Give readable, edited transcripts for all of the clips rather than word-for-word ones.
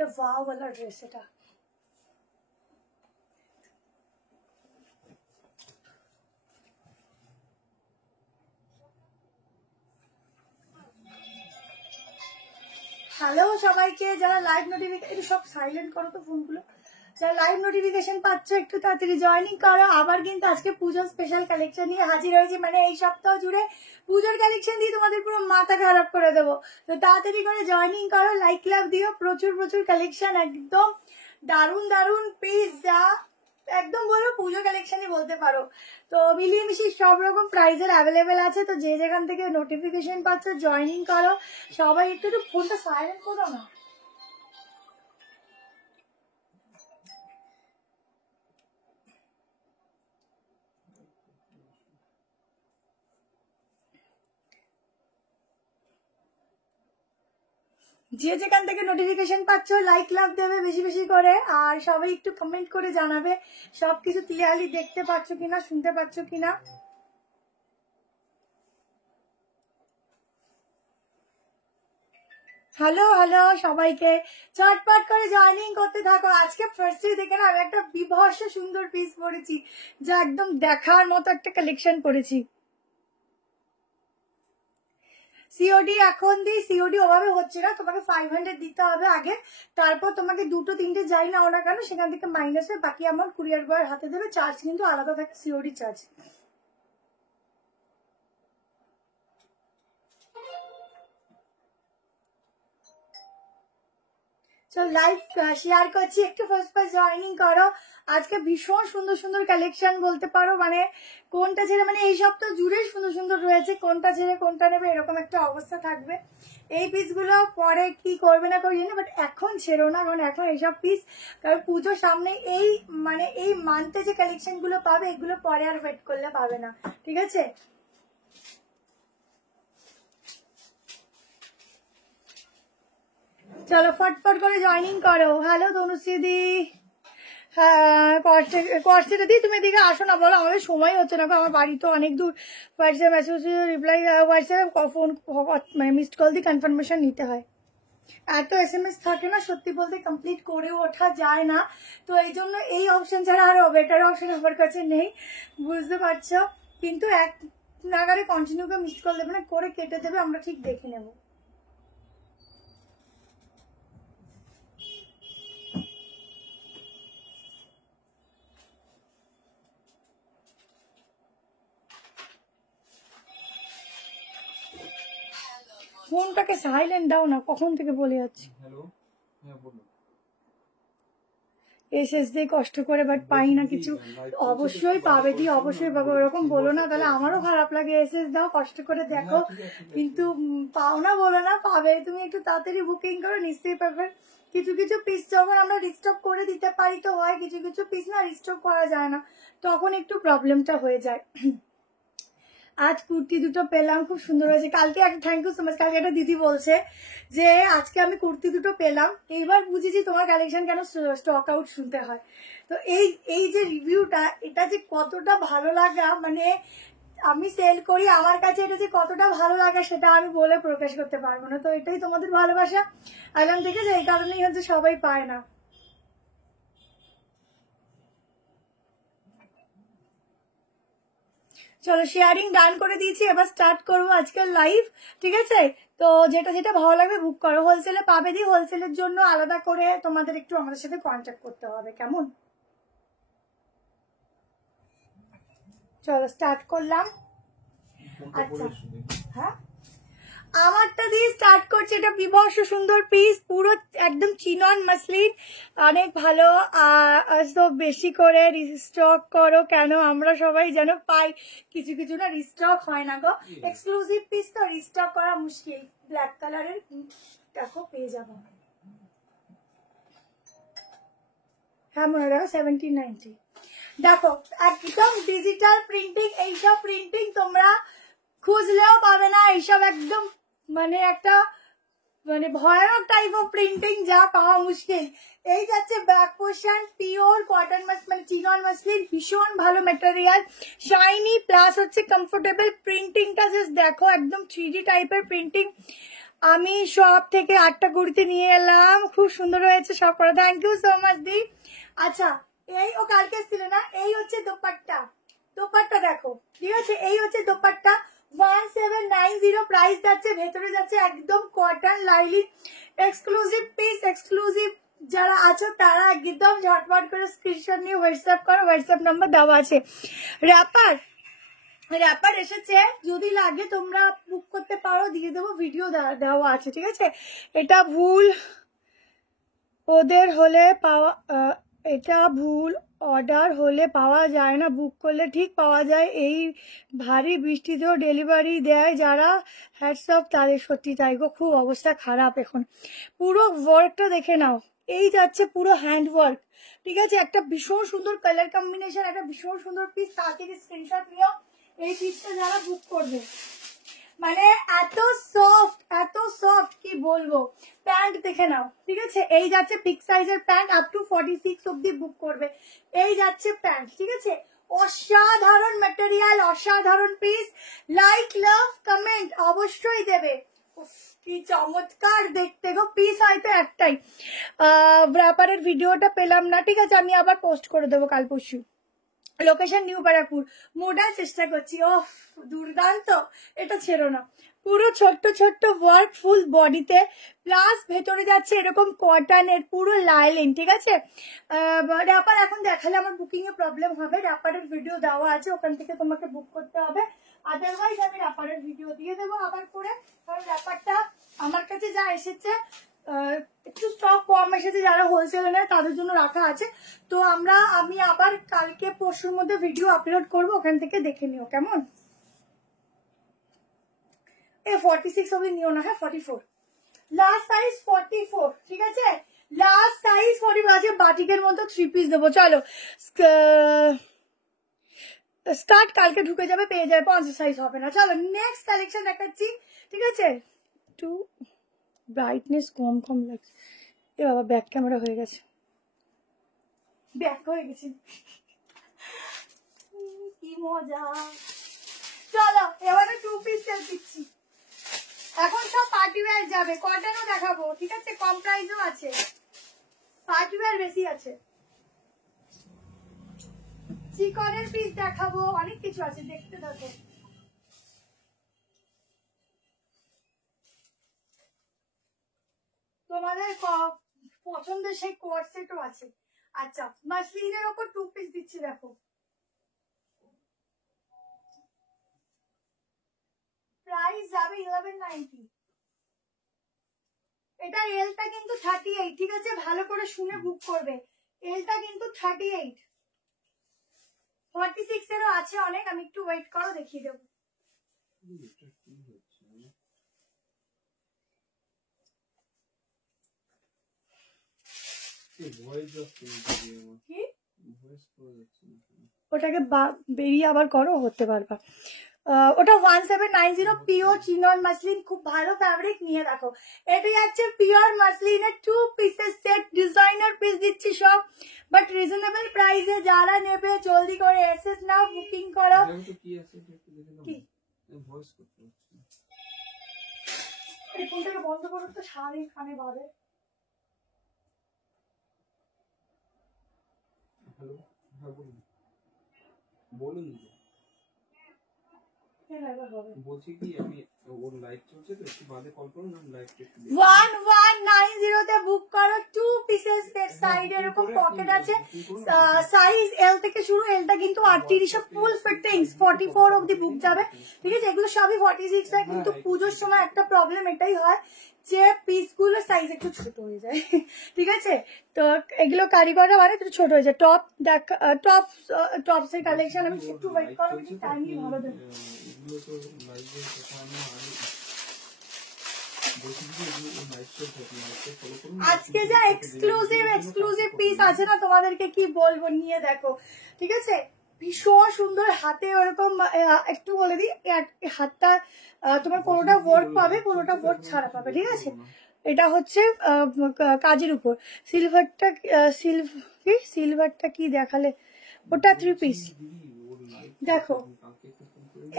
একটা ওয়াও वाला ড্রেস এটা। হ্যালো সবাইকে, যারা লাইভ নোটিফিকেশন, সব সাইলেন্ট করো তো ফোনগুলো। যারা লাইভ নোটিফিকেশন পাচ্ছ একটু তাড়াতাড়ি জয়েনিং করো। আবার কিন্তু আজকে পুজোর স্পেশাল কালেকশন নিয়ে হাজির হয়েছি, মানে এই সপ্তাহ জুড়ে পুজোর কালেকশন দিয়ে তোমাদের পুরো মাথা খারাপ করে দেবো। তো তাড়াতাড়ি করে জয়েনিং করো, লাইক লাভ দিও। প্রচুর প্রচুর কালেকশন, একদম দারুণ দারুণ পিস, যা একদম বলো পুজো কালেকশনই বলতে পারো। তো মিলিয়ে মিশিয়ে সব রকম প্রাইজের অ্যাভেলেবেল আছে। তো যে যেখান থেকে নোটিফিকেশন পাচ্ছ জয়েনিং করো। সবাই একটু একটু ফোনটা সাইলেন্ট করো না। যে যেখান থেকে নোটিফিকেশন পাচ্ছ লাইক লাভ দেবে বেশি বেশি করে, আর সবাই একটু কমেন্ট করে জানাবে সবকিছু ক্লিয়ারলি দেখতে পাচ্ছ কিনা, শুনতে পাচ্ছ কিনা। হ্যালো হ্যালো সবাইকে, চটপট করে জয়েনিং করতে থাকো। আজকে ফার্স্টে দেখে না আমি একটা বিভৎস সুন্দর পিস পরেছি, যা একদম দেখার মতো একটা কালেকশন করেছি। সিওডি এখন দিই, সিওডি ওভাবে হচ্ছে না, তোমাকে 500 দিতে হবে আগে, তারপর তোমাকে দুটো তিনটে যাই না ওনা কেন সেখান থেকে মাইনাস হয়ে বাকি অ্যামাউন্ট কুরিয়ার বয়ের হাতে দেবে। চার্জ কিন্তু আলাদা থাকে, সিওডি চার্জ। চল লাইভ শেয়ার করছি, একটু ফার্স্ট ফার্স্ট জয়েনিং করো। আজকে ভীষণ সুন্দর সুন্দর কালেকশন বলতে পারো, মানে কোনটা ছেড়ে, মানে এই সপ্তাহ জুড়ে সুন্দর সুন্দর রয়েছে, কোনটা ছেড়ে কোনটা নেবে এরকম একটা অবস্থা থাকবে। এই পিসগুলো পরে কি করবে না করবে না, বাট এখন ছেড়ো না, কারণ এখন এইসব পিস, কারণ পুজোর সামনে এই মানে এই মান্থে যে কালেকশন গুলো পাবে এগুলো পরে আর ওয়েট করলে পাবে না, ঠিক আছে। চলো ফটফট করে জয়েনিং করো। হ্যালো তনুশ্রীদি, হ্যাঁ কষ্টেটা দিই, তুমি এদিকে আসো না, বলো আমাদের সময় হচ্ছে না, আমার বাড়ি তো অনেক দূর। WhatsApp message reply, WhatsApp phone মানে মিসড কল দিয়ে কনফার্মেশন নিতে হয়। এত SMS থাকে না, সত্যি বলতে কমপ্লিট করে ওঠা যায় না। তো এই জন্য এই অপশন ছাড়া আরো বেটার অপশন আমার কাছে নেই, বুঝতে পারছো। কিন্তু এক নাগারে কন্টিনিউ করে মিসড কল দেবে না, করে কেটে দেবে, আমরা ঠিক দেখে নেবো। ফোনটাকে সাইলেন্ট দাও না, কখন থেকে বলে যাচ্ছি। এসএস দিয়ে কষ্ট করে বাট পাই না কিছু। অবশ্যই পাবে দি, অবশ্যই পাবে, ওরকম বলো না, তাহলে আমারও খারাপ লাগে। এসএস দাও, কষ্ট করে দেখো, কিন্তু পাও না বলো না, পাবে। তুমি একটু তাড়াতাড়ি বুকিং করো, নিশ্চয়ই পাবে। কিছু কিছু পিস যখন আমরা রিস্টক করে দিতে পারি তো হয়, কিছু কিছু পিস না রিস্টক করা যায় না, তখন একটু প্রবলেমটা হয়ে যায়। আজ কুর্তি দুটো পেলাম, খুব সুন্দর হয়েছে। কালকে একটা থ্যাংক ইউ সো মাচ, কালকে একটা দিদি বলছে যে আজকে আমি কুর্তি দুটো পেলাম, এইবার বুঝেছি তোমার কালেকশন কেন স্টক আউট শুনতে হয়। তো এই যে রিভিউটা, এটা যে কতটা ভালো লাগা, মানে আমি সেল করি, আমার কাছে এটা যে কতটা ভালো লাগে সেটা আমি বলে প্রকাশ করতে পারবো না। তো এটাই তোমাদের ভালোবাসা আগাম থেকে, যে এই কারণেই হচ্ছে সবাই পায় না। চলো শেয়ারিং ডান করে দিয়েছি, এবার স্টার্ট করবো আজকের লাইভ, ঠিক আছে। তো যেটা যেটা ভালো লাগবে বুক করো, হোলসেলে পাবে দি, হোলসেলের জন্য আলাদা করে তোমাদের একটু আমাদের সাথে কন্ট্যাক্ট করতে হবে, কেমন। চলো স্টার্ট করলাম। আচ্ছা হ্যাঁ, আমারটা দিয়ে স্টার্ট করছে। এটা বিভৎস সুন্দর পিস, পুরো একদম চিনন মাসলিন, অনেক ভালো। তো বেশি করে রিস্টক করো, কেন আমরা সবাই যেন পাই, কিছু কিছু না রিস্টক হয় না গো, এক্সক্লুসিভ পিস তো রিস্টক করা মুশকিল। ব্ল্যাক কালারের দেখো পেয়ে যাবো, হ্যাঁ মনে রাখো 1790। দেখো একদম ডিজিটাল প্রিন্টিং, এইসব প্রিন্টিং তোমরা খুঁজলেও পাবে না, এইসব একদম মানে একটা মানে ভয়ানক টাইপ অফ প্রিন্টিং, যা পাওয়া মুশকিল। এই যাচ্ছে ব্যাক পোর্শন, পিওর কটন মানে চিনন মাসলিন, ভীষণ ভালো ম্যাটেরিয়াল, শাইনি প্লাস হচ্ছে কমফোর্টেবল। প্রিন্টিংটা জাস্ট দেখো, একদম 3D টাইপের প্রিন্টিং, আমি সব থেকে 8টা কুর্তি নিয়ে এলাম, খুব সুন্দর হয়েছে সব করে, থ্যাংক ইউ সো মাচ দি। আচ্ছা এই ও কালকে ছিল না, এই হচ্ছে দোপাট্টা, দোপাট্টা দেখো, ঠিক আছে, এই হচ্ছে দোপাট্টা 1790 প্রাইস যাচ্ছে, ভেতরে যাচ্ছে একদম cotton lining exclusive piece. Exclusive যারা আছো তারা একদম ঝটপট করে স্ক্রিনশট নিয়ে হোয়াটসঅ্যাপ করো, হোয়াটসঅ্যাপ নাম্বার দেওয়া আছে। র্যাপার র্যাপার এসেছে, যদি লাগে তোমরা বুক করতে পারো, দিয়ে দেবো, ভিডিও দেওয়া আছে, ঠিক আছে। এটা ভুল ওদের হলে পাওয়া, এটা ভুল অর্ডার হলে পাওয়া যায় না, বুক করলে ঠিক পাওয়া যায়। এই ভারী বৃষ্টিতেও ডেলিভারি দেয় যারা, হ্যাটসঅ্যাপ তাদের, সত্যি তাই গো, খুব অবস্থা খারাপ এখন। পুরো ওয়ার্কটা দেখে নাও, এই যাচ্ছে পুরো হ্যান্ড ওয়ার্ক, ঠিক আছে, একটা ভীষণ সুন্দর কালার কম্বিনেশন, একটা ভীষণ সুন্দর পিস, তার থেকে স্ক্রিনশট নিও। এই পিসটা যারা বুক করবে, মানে এত সফট কি বলবো। প্যান্ট দেখে নাও, ঠিক আছে, এই যাচ্ছে বিগ সাইজের প্যান্ট, আপ টু 46 অব্দি বুক করবে, এই যাচ্ছে প্যান্ট, ঠিক আছে। অসাধারণ ম্যাটেরিয়াল, অসাধারণ পিস, লাইক লাভ কমেন্ট অবশ্যই দেবে। কি চমৎকার দেখতে গো, পিস হয়তো একটাই। ব্যাপারের ভিডিওটা পেলাম না, ঠিক আছে, আমি আবার পোস্ট করে দেবো কাল পরশু। লোকেশন নিউ ব্যারাকপুর, মোডার চেষ্টা করছি। ও দুর্দান্ত, এটা ছেড়ো না। পুরো ছোট্ট ছোট্ট ওয়ার্ক ফুল বডিতে, প্লাস ভেতরে যাচ্ছে এরকম কটনের পুরো লাইলিন, ঠিক আছে। র্যাপার এখন দেখালে আমার বুকিং এ প্রবলেম হবে, র্যাপারের ভিডিও দেওয়া আছে, ওখান থেকে তোমাকে বুক করতে হবে, আদারওয়াইজ আমি র্যাপারের ভিডিও দিয়ে দেবো আবার করে, কারণ র্যাপারটা আমার কাছে যা এসেছে একটু স্টক কম এসেছে, যারা হোলসেলে নেয় তাদের জন্য রাখা আছে। তো আমি আবার কালকে পরশুর মধ্যে ভিডিও আপলোড করবো, ওখান থেকে দেখে নিও, কেমন। 46 অব্দি নিও না, হ্যাঁ 44, লাস্ট সাইজ 44, ঠিক আছে, লাস্ট সাইজ 44 আছে। বাটিকের মতো 3 পিস দেবো, চলো। স্কার্ট কালকে ঢুকে যাবে, পেয়ে যাবে, 50 সাইজ হবে না। চলো নেক্সট কালেকশন দেখাচ্ছি, ঠিক আছে। একটু ব্রাইটনেস কম লাগছে, এ বাবা ব্যাক ক্যামেরা হয়ে গেছে, ব্যাক হয়ে গেছে, কি মজা। চলো এবারে 2 পিস সেল দিচ্ছি, এখন সব পার্টি ওয়্যার যাবে, কটনও দেখাবো, ঠিক আছে, কম প্রাইসও আছে, পার্টি ওয়্যার বেশি আছে, চিকনের পিস দেখাবো, অনেক কিছু আছে, দেখতে থাকো। তোমাদের পছন্দের সেই কোট সেটও আছে। আচ্ছা মাসলিনের ওপর 2 পিস দিচ্ছি, দেখো, প্রাইস যাবে 1190। এটা এলটা কিন্তু 38, ঠিক আছে, ভালো করে শুনে বুক করবে, এলটা কিন্তু 38, 46 এরও আছে অনেক, আমি একটু ওয়েট করো, দেখিয়ে দেবো। ওটাকে বেরিয়ে আবার করো, হতে পারবা। ওটা 1790 পিওর চিনন মাসলিন, খুব ভালো ফ্যাব্রিক, নিয়ে দেখো। এটা যাচ্ছে পিওর মাসলিনের 2 পিসের সেট, ডিজাইনার পিস দিচ্ছি সব, বাট রিজনেবল প্রাইসে। যারা নেবে জলদি করে এসএস নাও, বুকিং করো। কি এই ফোনটাকে বন্ধ করো তো, সারাদিন কানে বাজে। বলুন, বলছি কি আমি ওর লাইভ চলছে তো, একটু বাদে কল করুন, আমি লাইভ একটু 1190 তে বুক করো, 2 পিসের সেট, সাইডে এরকম পকেট আছে, সাইজ এল থেকে শুরু, এলটা কিন্তু 38 এ ফুল ফিটিংস, 44 অবধি বুক যাবে, ঠিক আছে। এগুলো সবই 46 হয়, কিন্তু পুজোর সময় একটা প্রবলেম এটাই হয় যে পিসগুলোর সাইজ একটু ছোট হয়ে যায়, ঠিক আছে। তো এগুলো কারিগররা মানে একটু ছোট হয়ে যায়। টপ দেখ, টপসের কালেকশন, আমি একটু ওয়েট করো, টাইমই ভালো দেবো। আজকে যা এক্সক্লুসিভ পিস আছে না, তোমাদেরকে কি বলবো, নিয়ে দেখো, ঠিক আছে, ভীষণ সুন্দর। হাতে ওরকম একটু বলে দিই, হাতটা তোমার কোনোটা ওয়ার্ক পাবে, কোনোটা ওয়ার্ক ছাড়া পাবে, ঠিক আছে। এটা হচ্ছে কাজের উপর, সিলভারটা কি দেখালে, ওটা 3 পিস দেখো।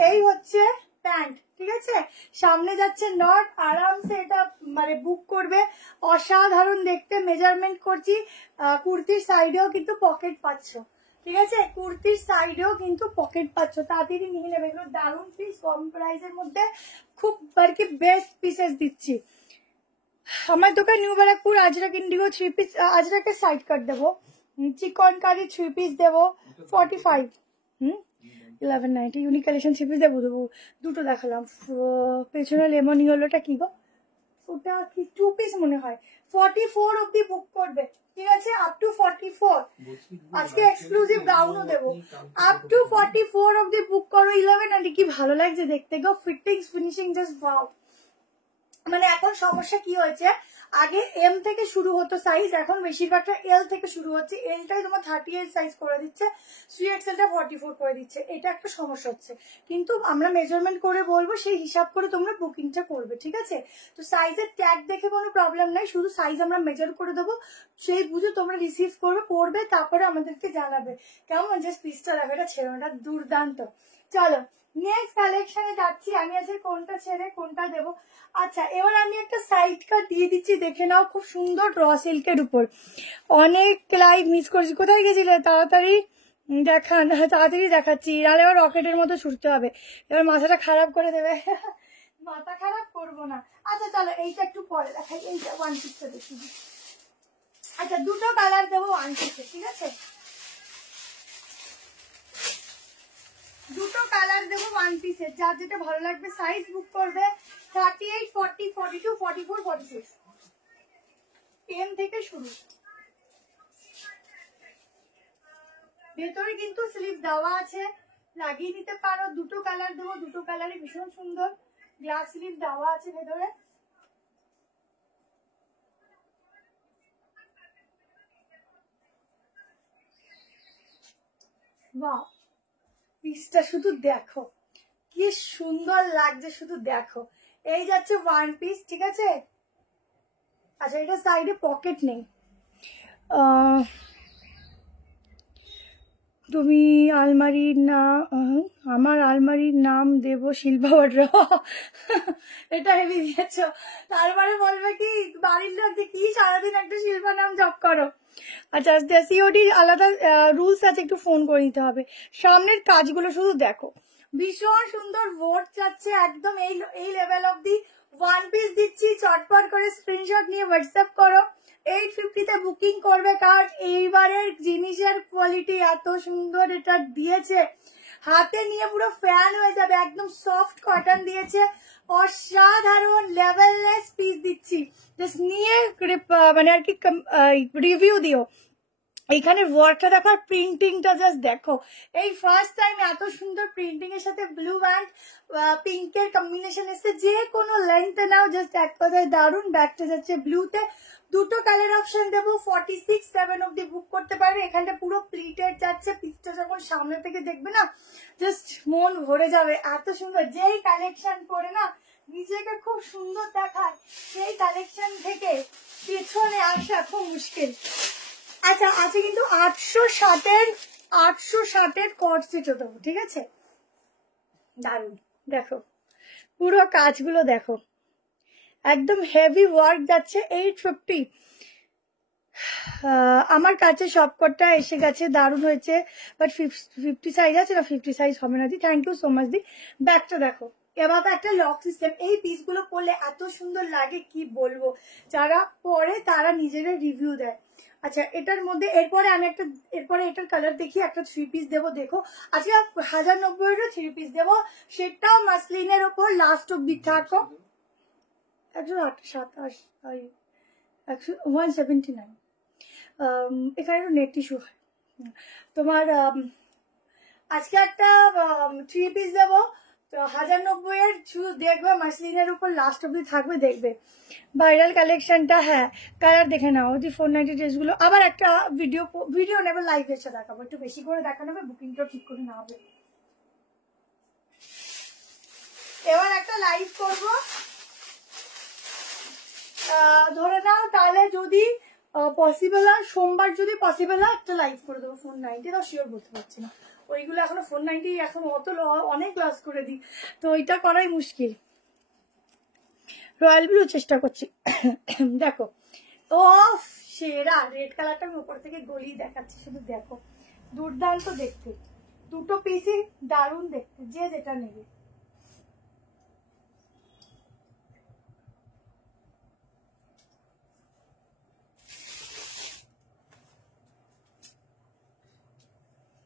এই হচ্ছে প্যান্ট, ঠিক আছে? সামনে যাচ্ছে নট, আরামসে এটা মানে বুক করবে, অসাধারণ দেখতে। মেজারমেন্ট করছি, কুর্তির সাইডেও কিন্তু পকেট পাচ্ছ, ঠিক আছে? কুর্তির সাইডেও কিন্তু পকেট পাচ্ছ, তাড়াতাড়ি নিয়ে নেবে। এগুলো দারুণ পিস, কম প্রাইসের মধ্যে খুব আর কি বেস্ট পিসেস দিচ্ছি। আমার দোকান New Barrackpore, Ajrak indigo 3 piece, আজরাকের সাইড কাট দেবো, চিকন কারি 3 পিস দেবো 45, 1190। ইউনিক কালেকশন 3 পিস দেবো, দুটো দেখালাম। পেছনে লেমন ইয়েলোটা কি গো, ওটা কি 2 পিস মনে হয়। 44 অব্দি বুক করবে, ঠিক আছে? আপ টু 44, আজকে এক্সক্লুসিভ গাউনও দেবো। আপ টু 44 অব্দি বুক করো। 1190 কি ভালো লাগছে দেখতে গো, ফিটিংস ফিনিশিং জাস্ট ওয়াও। মানে এখন সমস্যা কি হয়েছে, আগে এম থেকে শুরু হতো সাইজ, এখন বেশিরভাগটা এল থেকে শুরু হচ্ছে। এলটাই তোমার 38 সাইজ করে দিচ্ছে, 3XL-টা 44 করে দিচ্ছে, এটা একটা সমস্যা হচ্ছে। কিন্তু আমরা মেজারমেন্ট করে বলবো, সেই হিসাব করে তোমরা বুকিংটা করবে, ঠিক আছে? তো সাইজের ট্যাগ দেখে কোনো প্রবলেম নাই, শুধু সাইজ আমরা মেজার করে দেবো, সেই বুঝে তোমরা রিসিভ করবে, পড়বে, তারপরে আমাদেরকে জানাবে কেমন। জাস্ট পিসটা রাখবে, এটা ছেড়ে, এটা দুর্দান্ত। চলো নেক্সট কালেকশনে যাচ্ছি। আমি আজকে কোনটা ছেড়ে কোনটা দেবো। আচ্ছা, এবার আমি একটা সাইড কাট দিয়ে দিচ্ছি, দেখে নাও, খুব সুন্দর র সিল্কের উপর। অনেক লাইভ মিস করছি, কোথায় গেছিলে? তাড়াতাড়ি দেখান, তাড়াতাড়ি দেখাচ্ছি, নাহলে এবার রকেটের মতো ছুটতে হবে, এবার মাথাটা খারাপ করে দেবে। মাথা খারাপ করবো না। আচ্ছা চলো এইটা একটু পরে দেখাই, এইটা 1 পিসটা দেখি। আচ্ছা, দুটো কালার দেবো 1 পিসে, ঠিক আছে? দুটো কালার দেবো 1 পিসে, যার যেটা ভালো লাগবে সাইজ বুক করবে। 38, 40, 42, 44, 46, 10 থেকে শুরু। ভেতরে কিন্তু স্লিভ দেওয়া আছে, লাগিয়ে নিতে পারো। দুটো কালার দেবো, দুটো কালারই ভীষণ সুন্দর, গ্লাস স্লিভ দেওয়া আছে ভেতরে। বাহ, পিসটা শুধু দেখো কি সুন্দর লাগছে, শুধু দেখো। এই যাচ্ছে 1 পিস, ঠিক আছে? আচ্ছা, এটা সাইডে পকেট নেই। তুমি আলমারির আমার আলমারির নাম দেবো শিল্পা ভট্রা। এটা হেভি দিয়েছ, তারপরে বলবে কি বাড়ির লোক যে কি সারাদিন একটা শিল্পা নাম জপ করো। আচ্ছা, সিওডি আলাদা রুলস আছে, একটু ফোন করে নিতে হবে। সামনের কাজগুলো শুধু দেখো, ভীষণ সুন্দর ভোট যাচ্ছে একদম। এই লেভেল অব দি 1 পিস দিচ্ছি, চটপট করে স্ক্রিনশট নিয়ে হোয়াটসঅ্যাপ করো। 850-তে বুকিং করবে, কারণ এইবারের জিনিসের কোয়ালিটি এত সুন্দর এটা দিয়েছে, হাতে নিয়ে পুরো ফ্যান হয়ে যাবে। একদম সফট কটন দিয়েছে, অসাধারণ লেভেললেস পিস দিচ্ছি। জাস্ট নিয়ে মানে আর কি রিভিউ দিও। এইখানে ওয়ার্কটা দেখো, আর প্রিন্টিংটা জাস্ট দেখো। এই ফার্স্ট টাইম এত সুন্দর প্রিন্টিং এর সাথে ব্লু অ্যান্ড পিঙ্কের কম্বিনেশন এসছে। যে কোনো লেন্থে নাও, জাস্ট এক কথায় দারুণ। ব্যাগটা যাচ্ছে ব্লুতে, দুটো কালার অপশন দেবো। 46, 7 অব্দি বুক করতে পারবে। এখানটা পুরো প্লিটেড যাচ্ছে, পিসটা যখন সামনে থেকে দেখবে না, জাস্ট মন ভরে যাবে, এত সুন্দর। যেই কালেকশন করে না নিজেকে খুব সুন্দর দেখায়, সেই কালেকশন থেকে পেছনে আসা খুব মুশকিল। আচ্ছা, আছে কিন্তু 860-এর কট সেটও দেবো, ঠিক আছে? দারুণ, দেখো পুরো কাজগুলো দেখো, একদম হেভি ওয়ার্ক যাচ্ছে। 850। আমার কাছে সবকটা এসে গেছে, দারুণ হয়েছে। বাট 50 সাইজ আছে না, 50 সাইজ হবে না দি। থ্যাংক ইউ সো মাচ দি। ব্যাগটা দেখো, এবার একটা লক সিস্টেম। এই পিসগুলো পরলে এত সুন্দর লাগে কি বলবো, যারা পরে তারা নিজেরা রিভিউ দেয়। আচ্ছা, এটার মধ্যে এরপরে এটার কালার দেখি, একটা 3 পিস দেবো। দেখো আজকে 1090-এরও 3 পিস দেবো, সেটাও মাসলিনের ওপর। লাস্ট অব্দি থাকো। 179। এখানে একটু নেট ইস্যু হয়। তোমার আজকে একটা 3 পিস দেবো, তো 1090-এর শুধু দেখবে, মাসলিনের উপর লাস্ট অব্দি থাকবে, দেখবে ভাইরাল কালেকশনটা। হ্যাঁ, কালার দেখে নাও। ওই 490 ড্রেসগুলো আবার একটা ভিডিও নেবে, লাইভ এসে দেখাবো, একটু বেশি করে দেখানো হবে, বুকিংটা ঠিক করে নেওয়া হবে। এবার একটা লাইভ করবো, ধরে নাও তাহলে যদি পসিবল হয়, সোমবার যদি পসিবল হয় একটা লাইভ করে দেবো। 490 শিওর বলতে পারছি না, ওইগুলো এখনো 490, এখন অত অনেক লস করে দিই, তো ওইটা করাই মুশকিল। রয়্যাল ব্লু চেষ্টা করছি। দেখো ও সেরা রেড কালারটা আমি উপর থেকে গলিয়ে দেখাচ্ছি, শুধু দেখো দুর্দান্ত দেখতে, দুটো পিসই দারুণ দেখতে, যে যেটা নেবে।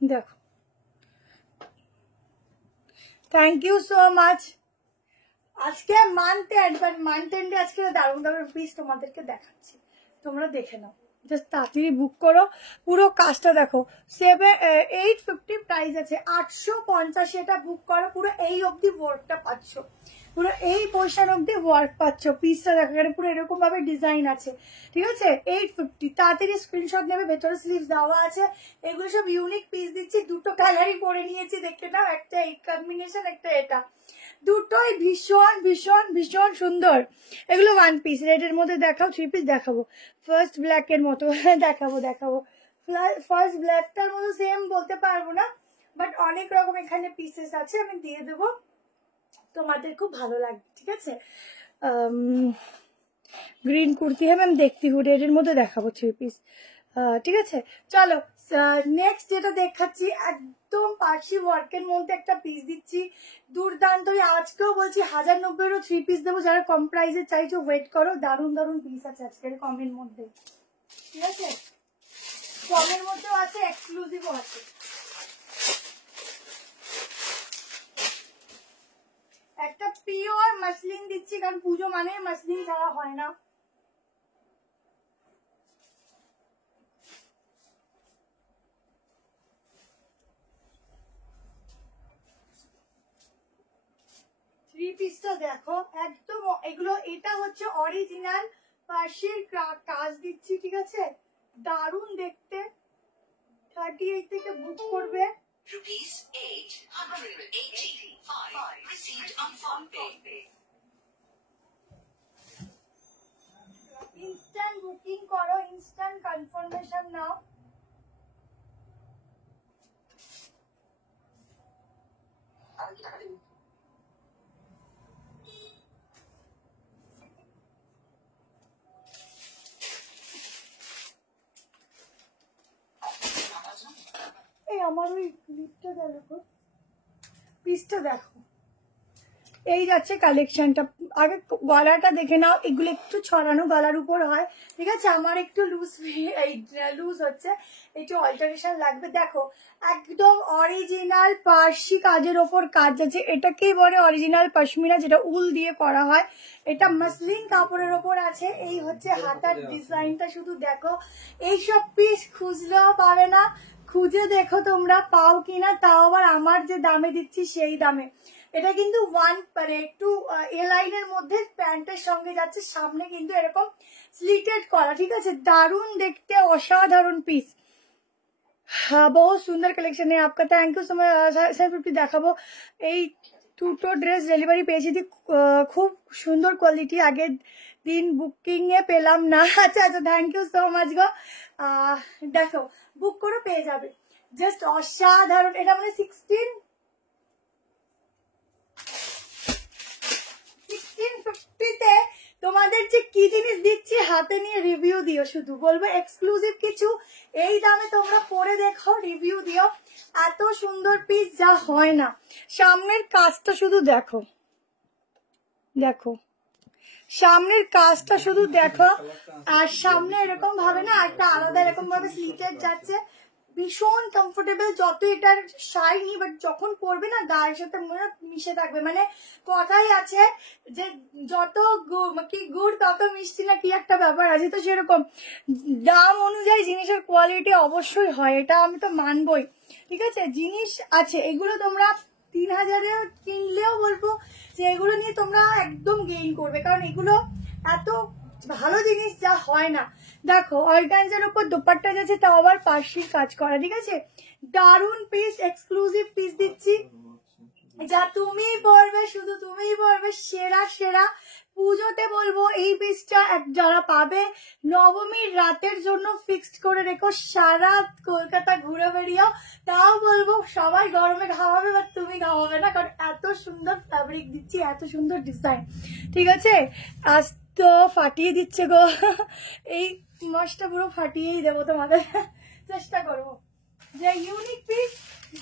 দেখো থ্যাংক ইউ সো মাচ। আজকে মান্থ এন্ডে আজকে দারুণ দারুণ পিস তোমাদেরকে দেখাচ্ছি, তোমরা দেখে নাও, জাস্ট তাড়াতাড়ি বুক করো। পুরো কাজটা দেখো, 850 প্রাইস আছে, 850 এটা বুক করো, পুরো এই অবধি ওয়ার্কটা পাচ্ছ, পুরো এই পোর্শন অবধি ওয়ার্ক পাচ্ছ। পিসটা দেখো এখানে পুরো এরকম ভাবে ডিজাইন আছে, ঠিক আছে। 850, তাড়াতাড়ি স্ক্রিনশট নেবে, ভেতরে স্লিভস দেওয়া আছে। এগুলো সব ইউনিক পিস দিচ্ছি, দুটো কালারই পরে নিয়েছি, দেখে নাও, একটা এই কম্বিনেশন, একটা এটা, দুটোই ভীষণ ভীষণ ভীষণ সুন্দর। এগুলো ওয়ান পিস, রেডের মধ্যে দেখাও, 3 পিস দেখাবো, ফার্স্ট ব্ল্যাক এর মতো দেখাবো। ফার্স্ট ব্ল্যাকটার মতো সেম বলতে পারবো না, বাট অনেক রকম এখানে পিসেস আছে, আমি দিয়ে দেবো, তোমাদের খুব ভালো লাগবে, ঠিক আছে। গ্রিন কুর্তি হ্যাঁ ম্যাম দেখতি হু, রেডের মধ্যে দেখাবো 3 পিস, ঠিক আছে। চলো নেক্সট যেটা দেখাচ্ছি, একদম পার্সি ওয়ার্কের মধ্যে একটা পিস দিচ্ছি, দুর্দান্ত। আজকেও বলছি 1090-এরও 3 পিস দেবো, যারা কম প্রাইসে চাইছো ওয়েট করো, দারুণ দারুণ পিস আছে আজকের কমের মধ্যে, ঠিক আছে। কমের মধ্যেও আছে, এক্সক্লুসিভও আছে। একটা পিওর মাসলিন দিচ্ছি, কারণ পুজো মানে মাসলিন ছাড়া হয় না। থ্রি পিসটা দেখো একদম, এগুলো এটা হচ্ছে অরিজিনাল পার্সির কাজ দিচ্ছি, ঠিক আছে, দারুণ দেখতে। 38 থেকে বুক করবে। ইনস্ট্যান্ট বুকিং করো, ইনস্ট্যান্ট কনফার্মেশন নাও। এই আমার ওই ক্লিপটা দেখো, পিসটা দেখো, এই যাচ্ছে কালেকশনটা। আগে গলাটা দেখে নাও, এগুলো একটু ছড়ানো গলার উপর হয়, ঠিক আছে। আমার একটু লুজ হচ্ছে, একটু অল্টারেশন লাগবে। দেখো একদম অরিজিনাল পার্সি কাজের ওপর কাজ আছে, এটাকেই বলে অরিজিনাল পশমিনা, যেটা উল দিয়ে করা হয়। এটা মাসলিন কাপড়ের ওপর আছে। এই হচ্ছে হাতার ডিজাইনটা, শুধু দেখো। এইসব পিস খুঁজলেও পাবে না, খুঁজে দেখো তোমরা পাও কিনা, তাও আবার আমার যে দামে দিচ্ছি সেই দামে। এটা কিন্তু একটু এ লাইনের মধ্যে প্যান্টের সঙ্গে যাচ্ছে, সামনে কিন্তু এরকম স্লিটেড করা, ঠিক আছে, দারুণ দেখতে, অসাধারণ পিস। হ্যাঁ বহুত সুন্দর কালেকশন है आपका, थैंक यू सो मच। 50 দেখাবো। এই দুটো ড্রেস ডেলিভারি পেয়েছি, খুব সুন্দর কোয়ালিটি, আগের দিন বুকিং এ পেলাম না। আচ্ছা আচ্ছা, থ্যাংক ইউ সো মাচ গো। দেখো বুক করে পেয়ে যাবে, জাস্ট অসাধারণ। এটা মানে 1650-তে তোমাদের যে কি জিনিস দিচ্ছি হাতে নিয়ে রিভিউ দিও, শুধু বলবো এক্সক্লুসিভ কিছু, এই দামে তোমরা পরে দেখো, রিভিউ দিও। এত সুন্দর পিস যা হয় না। সামনের কাজটা শুধু দেখো, দেখো সামনের কাজটা শুধু দেখো, আর সামনে এরকম ভাবে না একটা আলাদা এরকম ভাবে স্লিটেড যাচ্ছে, ভীষণ কমফোর্টেবল। যত এটার শাইনি, বাট যখন পরবে না গায়ের সাথে মিশে থাকবে। মানে কথাই আছে যে যত কি গুড় তত মিষ্টি না, কি একটা ব্যাপার আছে, তো সেরকম দাম অনুযায়ী জিনিসের কোয়ালিটি অবশ্যই হয়, এটা আমি তো মানবই, ঠিক আছে। জিনিস আছে, এগুলো তোমরা 3000-এ কিনলেও বলবো যে এগুলো নিয়ে তোমরা একদম গেইন করবে, কারণ এগুলো এত ভালো জিনিস যা হয় না। দেখো অর্গানজার উপর দোপাট্টা যাচ্ছে, তাও আবার পার্সির কাজ করা, ঠিক আছে, দারুন পিস, এক্সক্লুসিভ পিস দিচ্ছি, যা তুমি পরবে, শুধু তুমিই পরবে, সেরা সেরা পুজোতে বলবো এই পিসটা যারা পাবে নবমীর রাতের জন্য ফিক্সড করে রেখো, সারা কলকাতা ঘুরে বেরিয়েও, তাও বলবো সবাই গরমে ঘামাবে বা তুমি ঘামাবে না, কারণ এত সুন্দর ফ্যাব্রিক দিচ্ছি, এত সুন্দর ডিজাইন। ঠিক আছে, আজ তো ফাটিয়ে দিচ্ছে গো, এই মাসটা পুরো ফাটিয়েই দেবো তোমাদের, চেষ্টা করবো যে ইউনিক পিস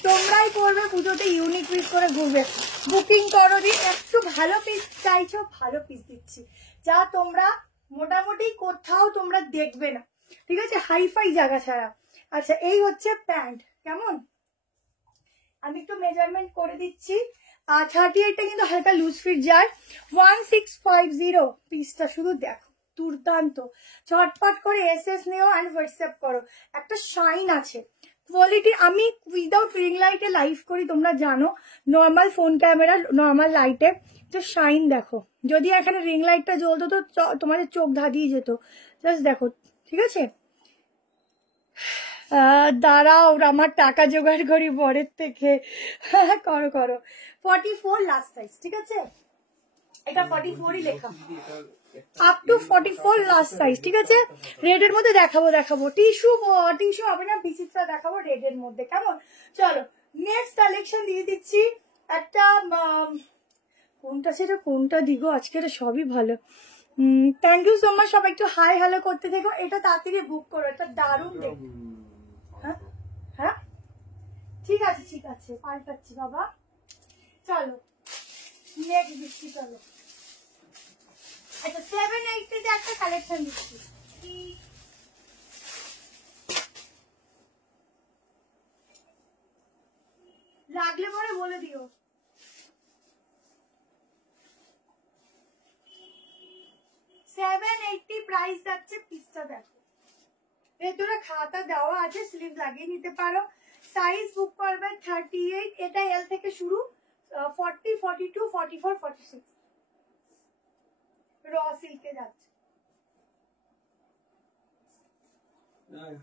তোমরাই করবে পুজোতে, ইউনিক পিস করে ঘুরবে। বুকিং করো দিন, একটু ভালো পিস চাইছো, ভালো পিস দিচ্ছি, যা তোমরা মোটামুটি কোথাও তোমরা দেখবে না। ঠিক আছে, হাইফাই জায়গা ছাড়া। আচ্ছা, এই হচ্ছে প্যান্ট, কেমন আমি একটু মেজারমেন্ট করে দিচ্ছি। 38টা কিন্তু হালকা লুজ ফিট যায়। 1650 পিসটা, শুধু দেখো দুর্দান্ত। চটপট করে এসএস নিও অ্যান্ড হোয়াটসঅ্যাপ করো, একটা শাইন আছে কোয়ালিটি। আমি উইদাউট রিং লাইটে লাইভ করি, তোমরা জানো, নর্মাল ফোন ক্যামেরা নর্মাল লাইটে, তো শাইন দেখো। যদি এখানে রিং লাইটটা জ্বলতো তো তোমাদের চোখ ধাঁধিয়ে যেত। জাস্ট দেখো, ঠিক আছে। দাঁড়াও, আমার টাকা জোগাড় করি পরের থেকে, করো করো। 44 লাস্ট সাইজ, ঠিক আছে, এটা 44ই লেখা, আপ টু 44 লাস্ট সাইজ। ঠিক আছে, রেডের মধ্যে দেখাবো টিস্যু হবে না, পিসিটা দেখাবো রেডের মধ্যে, কেমন। চলো নেক্সট কালেকশন দিয়ে দিচ্ছি একটা, কোনটা সেটা কোনটা দিগো, আজকে সবই ভালো। থ্যাংক ইউ সো মাচ, সবাই একটু হাই হ্যালো করতে থেকো। এটা তাড়াতাড়ি বুক করো, এটা দারুণ দেখো। হ্যাঁ হ্যাঁ, ঠিক আছে পাল্টাচ্ছি বাবা। চলো নেক্সট দিচ্ছি, চলো। আচ্ছা, 780 তে একটা কালেকশন দিচ্ছি, লাগলে পরে বলে দিও। 780 প্রাইস যাচ্ছে, পিসটা দেখো, ভেতরে খাতা দেওয়া আছে, স্লিভ লাগিয়ে নিতে পারো। সাইজ বুক করবে 38, এটা এল থেকে শুরু, 40, 42, 44, 46 র সিল্কে যাচ্ছে।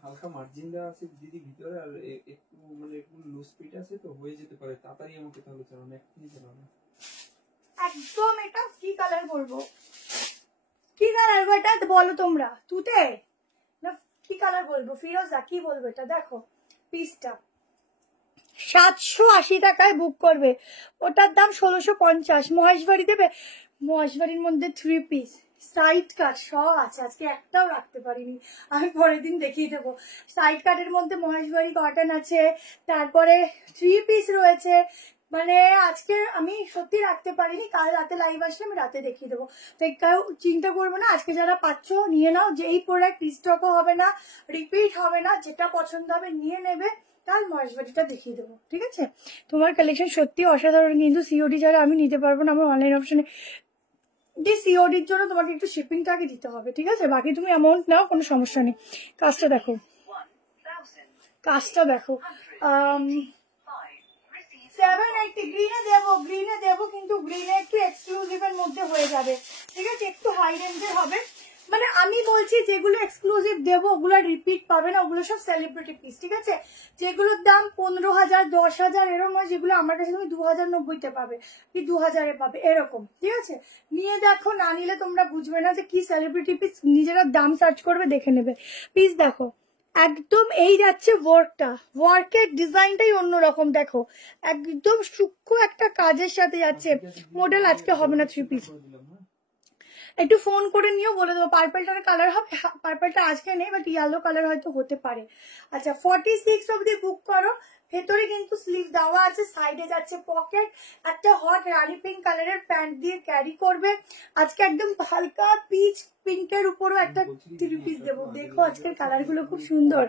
হালকা মার্জিন দেওয়া আছে দিদি ভিতরে, আর একটু মানে একটু লুজ ফিট আছে, তো হয়ে যেতে পারে। তাড়াতাড়ি আমাকে তাহলে চালানো, এক্ষুনি চালানো একদম। এটা কি কালার করবো, কি কালার এটা বলো তোমরা, তুতে না কি কালার বলবো, ফিরোজা কি বলবো, এটা দেখো পিসটা 780 টাকায় বুক করবে, ওটার দাম 1650। মহেশবাড়ি দেবে, মহেশবাড়ির মধ্যে 3 পিস সাইড কাট সব আছে, আজকে একটাও রাখতে পারিনি, আমি পরের দিন দেখিয়ে দেবো। সাইড কাটের মধ্যে মহেশবাড়ি কটন আছে, তারপরে 3 পিস রয়েছে, মানে আজকে আমি সত্যি রাখতে পারিনি, কাল রাতে লাইভ আসলে আমি রাতে দেখিয়ে দেবো। তো কেউ চিন্তা করবো না, আজকে যারা পাচ্ছ নিয়ে নাও, যে এই প্রোডাক্ট রিস্টকও হবে না, রিপিট হবে না, যেটা পছন্দ হবে নিয়ে নেবে, কাল মহেশবাড়িটা দেখিয়ে দেবো। ঠিক আছে, তোমার কালেকশন সত্যি অসাধারণ, কিন্তু সিওডি ছাড়া আমি নিতে পারবো না, আমার অনলাইন অপশনে সিওডির জন্য তোমাকে একটু শিপিংটা আগে দিতে হবে। ঠিক আছে, বাকি তুমি অ্যামাউন্ট নাও, কোনো সমস্যা নেই। কাজটা দেখো, কাজটা দেখো। 780 গ্রিনে দেবো, কিন্তু গ্রিনে একটু এক্সক্লুসিভ এর মধ্যে হয়ে যাবে। ঠিক আছে, একটু হাই রেঞ্জের হবে, মানে আমি বলছি যেগুলো এক্সক্লুসিভ দেবো ওগুলো রিপিট পাবে না, ওগুলো সব সেলিব্রিটি পিস। ঠিক আছে, যেগুলোর দাম 15,000 10,000 এরকম হয়, যেগুলো আমার কাছে তুমি 2090-তে পাবে কি 2000-এ পাবে এরকম। ঠিক আছে, নিয়ে দেখো, না নিলে তোমরা বুঝবে না যে কি সেলিব্রিটি পিস, নিজেরা দাম সার্চ করবে, দেখে নেবে। পিস দেখো একদম, এই যাচ্ছে ওয়ার্কের ডিজাইনটাই অন্যরকম, দেখো একদম সূক্ষ্ম একটা কাজের সাথে যাচ্ছে। মডেল আজকে হবে না 3 পিস, একটু ফোন করে নিও, বলে দেবো। পার্পলটার কালার হবে, পার্পলটা আজকে নেই, বাট ইয়েলো কালার হয়তো হতে পারে। আচ্ছা, 46 অব্দি বুক করো। ভেতরে কিন্তু স্লিভ দেওয়া আছে, সাইডে যাচ্ছে পকেট, একটা হট রানি পিঙ্ক কালারের প্যান্ট দিয়ে ক্যারি করবে। আজকে একদম হালকা পিচ পিঙ্কের উপরও একটা 3 পিস দেবো। দেখো আজকের কালার গুলো খুব সুন্দর।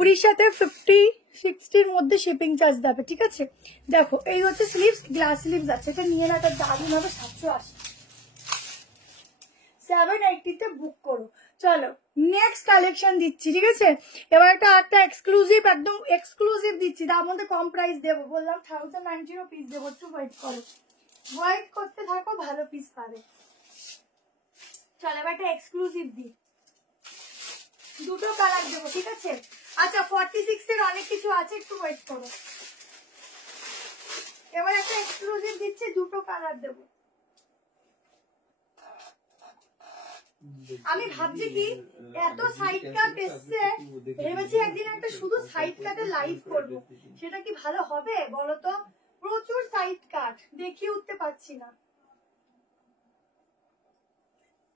উড়িষ্যাতে 50-60-র মধ্যে শিপিং চার্জ দেবে। ঠিক আছে, দেখো এই হচ্ছে স্লিভস, গ্লাস স্লিভস আছে, এটা নিয়ে না, এটা দারুণ হবে। 780, 780-তে বুক করো। চলো নেক্সট কালেকশন দিচ্ছি। ঠিক আছে, এবার একটা এক্সক্লুসিভ, একদম এক্সক্লুসিভ দিচ্ছি, তার মধ্যে কম প্রাইস দেবো, বললাম 1090 পিস দেবো, একটু ওয়েট করো, ওয়েট করতে থাকো, ভালো পিস পাবে। চলো এবার একটা এক্সক্লুসিভ দিই, দুটো কালার দেবো। ঠিক আছে, আচ্ছা 46-এর অনেক কিছু আছে, একটু ওয়েট করো। এবার একটা এক্সক্লুসিভ দিচ্ছি, দুটো কালার দেবো। আমি ভাবছি কি এত সাইড কাট এসছে, ভেবেছি একদিন একটা শুধু সাইড কাটে লাইভ করব, সেটা কি ভালো হবে বলো তো? প্রচুর সাইড কাট, দেখিয়ে উঠতে পারছি না।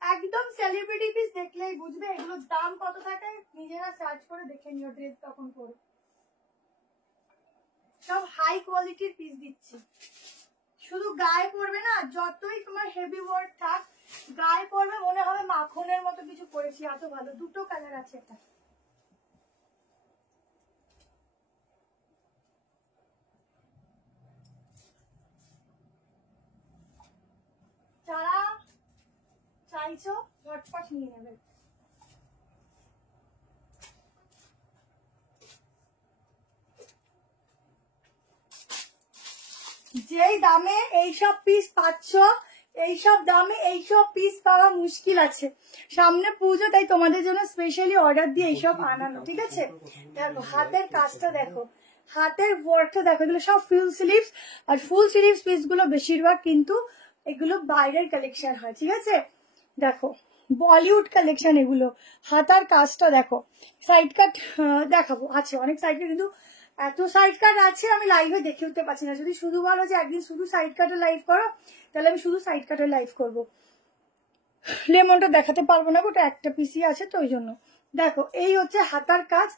একদম সেলিব্রিটি পিস দেখলেই বুঝবে এগুলোর দাম কত থাকে, নিজেরা সার্চ করে দেখে নিও ড্রেস তখন পরে। সব হাই কোয়ালিটির পিস দিচ্ছি, শুধু গায়ে পড়বে না, যতই তোমার হেভি ওয়ার্ক থাক গায়ে পড়বে মনে হবে মাখনের মতো কিছু পরেছি, এত ভালো। দুটো কালার আছে এটা। যারা চাইছো ঝটপট নিয়ে নেবে। যেই দামে এইসব পিস পাচ্ছ, এইসব দামে এইসব পিস পাওয়া মুশকিল আছে। সামনে পুজো, তাই তোমাদের জন্য স্পেশালি অর্ডার দিয়ে এইসব আনানো, ঠিক আছে? দেখো হাতের কাজটা দেখো, হাতের ওয়ার্কটা দেখো, এগুলো সব ফুল স্লিভস, আর ফুল স্লিভস পিস গুলো বেশিরভাগ কিন্তু এগুলো বাইরের কালেকশন হয়, ঠিক আছে? দেখো বলিউড কালেকশন এগুলো। হাতার কাজটা দেখো, সাইড কাট দেখাবো, আছে অনেক সাইড কাট, কিন্তু এত সাইড কাট আছে আমি লাইভে দেখে উঠতে পারছি না। যদি শুধু বলো যে একদিন শুধু সাইড কাটে লাইভ করো, তাহলে আমি শুধু সাইড কাটে লাইভ করবো। লেমনটা দেখাতে পারবো না, ওটা একটা পিসি আছে তো ওই জন্য। দেখো এই হচ্ছে হাতার কাজ,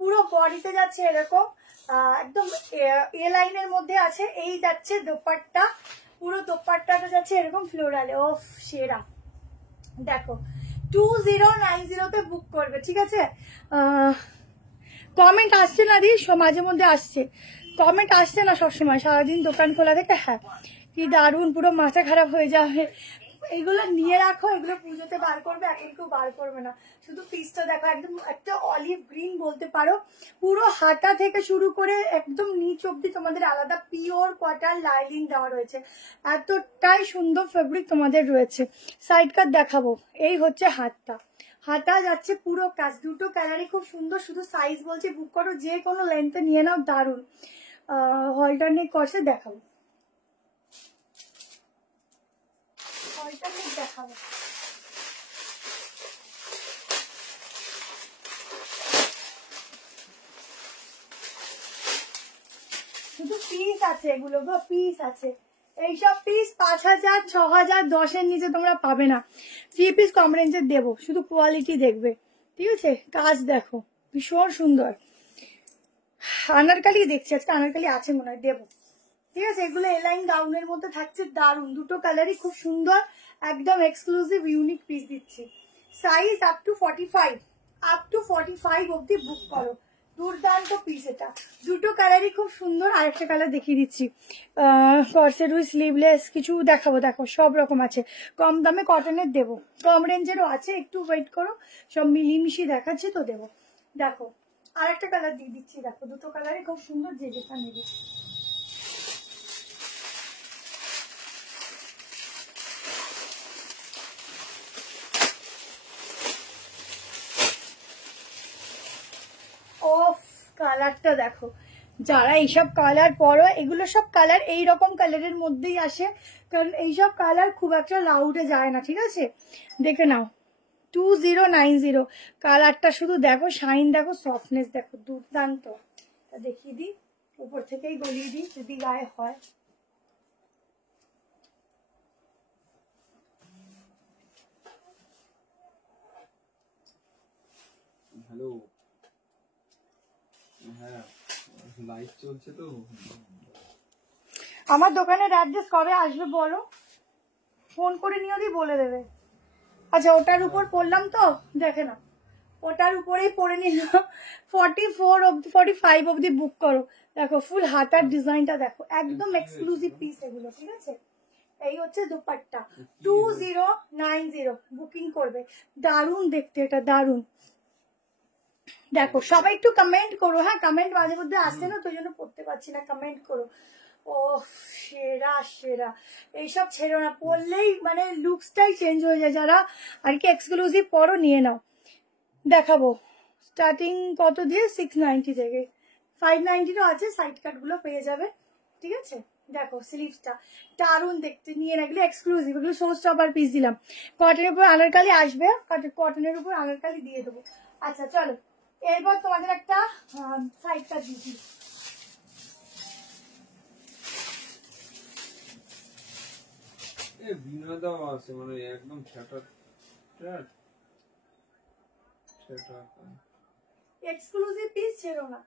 পুরো বডিতে যাচ্ছে এরকম, একদম এ লাইনের মধ্যে আছে। এই যাচ্ছে দোপাট্টা, পুরো দোপাট্টাটা যাচ্ছে এরকম ফ্লোরালে। ও সেরা। দেখো 2090 বুক করবে, ঠিক আছে? কমেন্ট আসছে না দি, মাঝে মধ্যে আসছে কমেন্ট, আসছে না সবসময়, সারাদিন দোকান খোলা থেকে। হ্যাঁ কি দারুণ, পুরো মাথা খারাপ হয়ে যাবে। এগুলো নিয়ে রাখো, এগুলো পুজোতে বার করবে, এখন কেউ বার করবে না। শুধু পিসটা দেখো, একদম একটা অলিভ গ্রিন বলতে পারো। পুরো হাতা থেকে শুরু করে একদম নিচ অব্দি তোমাদের আলাদা পিওর কটন লাইনিং দেওয়া রয়েছে, এতটাই সুন্দর ফেব্রিক তোমাদের রয়েছে। সাইড কাট দেখাবো, এই হচ্ছে হাতটা, হাতা যাচ্ছে পুরো কাজ। দুটো কালারই খুব সুন্দর, শুধু সাইজ বলছি বুক করো, যে কোনো লেন্থে নিয়ে নাও, দারুণ। অল্টারনেট করছে দেখাবো, অল্টারনেট দেখাবো। শুধু পিস আছে এগুলো গো, পিস আছে। এইসব পিস 5000, 6000, 10-এর নিচে তোমরা পাবে না। 3 পিস কম রেঞ্জের দেবো, শুধু কোয়ালিটি দেখবে, ঠিক আছে? কাজ দেখো ভীষণ সুন্দর। আনারকালি দেখছি, আজকে আনারকালি আছে মনে হয়, দেবো, ঠিক আছে? এগুলো এলাইন গাউনের মধ্যে থাকছে, দারুণ। দুটো কালারই খুব সুন্দর, একদম এক্সক্লুসিভ ইউনিক পিস দিচ্ছি। সাইজ আপ টু 45 অব্দি বুক করো। দুর্দান্ত পিস এটা, দুটো কালারই খুব সুন্দর। আরেকটা কালার দেখিয়ে দিচ্ছি, কর্সেট উইথ স্লিভলেস কিছু দেখাবো। দেখো সব রকম আছে, কম দামে কটনের দেবো, কম রেঞ্জেরও আছে, একটু ওয়েট করো, সব মিলিমিশি দেখাচ্ছি তো দেবো। দেখো আরেকটা কালার দিয়ে দিচ্ছি, দেখো দুটো কালারই খুব সুন্দর, যে যেটা নেবে। ওফ কালারটা দেখো, যারা এইসব কালার পরো, এগুলো সব কালার এইরকম কালারের মধ্যেই আসে, কারণ এইসব কালার খুব একটা লাউডে যায় না, ঠিক আছে? দেখে নাও 2090 কালারটা শুধু দেখো, শাইন দেখো, সফটনেস দেখো, দুর্দান্ত। দেখিয়ে দিই, উপর থেকেই গলিয়ে দিই যদি গায়ে হয়। হ্যালো, হ্যাঁ লাইভ চলছে তো। আমার দোকানের অ্যাড্রেস কবে আসবে বলো, ফোন করে নিও, দি বলে দেবে। আচ্ছা ওটার উপর পড়লাম তো, দেখে না, ওটার উপরেই পরে নিলাম। 45 অব্দি বুক করো। দেখো ফুল হাতার ডিজাইনটা দেখো, একদম এক্সক্লুসিভ পিস এগুলো, ঠিক আছে? এই হচ্ছে দুপাট্টা, 2090 বুকিং করবে। দারুণ দেখতে এটা, দারুণ। দেখো সবাই একটু কমেন্ট করো, হ্যাঁ কমেন্ট মাঝে মধ্যে আসছে না তো, ওই জন্য পড়তে পারছি না, কমেন্ট করো। ও সেরা সেরা, এইসব ছেড়ো না, পরলেই মানে লুকসটাই চেঞ্জ হয়ে যায়। যারা আর কি এক্সক্লুসিভ পরো, নিয়ে নাও। দেখাবো স্টার্টিং কত দিয়ে, 690 থেকে 590 আছে, সাইড কাট গুলো পেয়ে যাবে, ঠিক আছে? দেখো স্লিভসটা দারুন দেখতে, নিয়ে না, এগুলো এক্সক্লুসিভ, এগুলো শো স্টপার পিস দিলাম। কটনের উপর আনারকালি আসবে, কটনের উপর আনারকালি দিয়ে দেবো। আচ্ছা চলো এরপর তোমাদের একটা সাইড কাট দিচ্ছি। বিনোদাও আছে মানে একদম এক্সক্লুসিভ পিস ছিল না,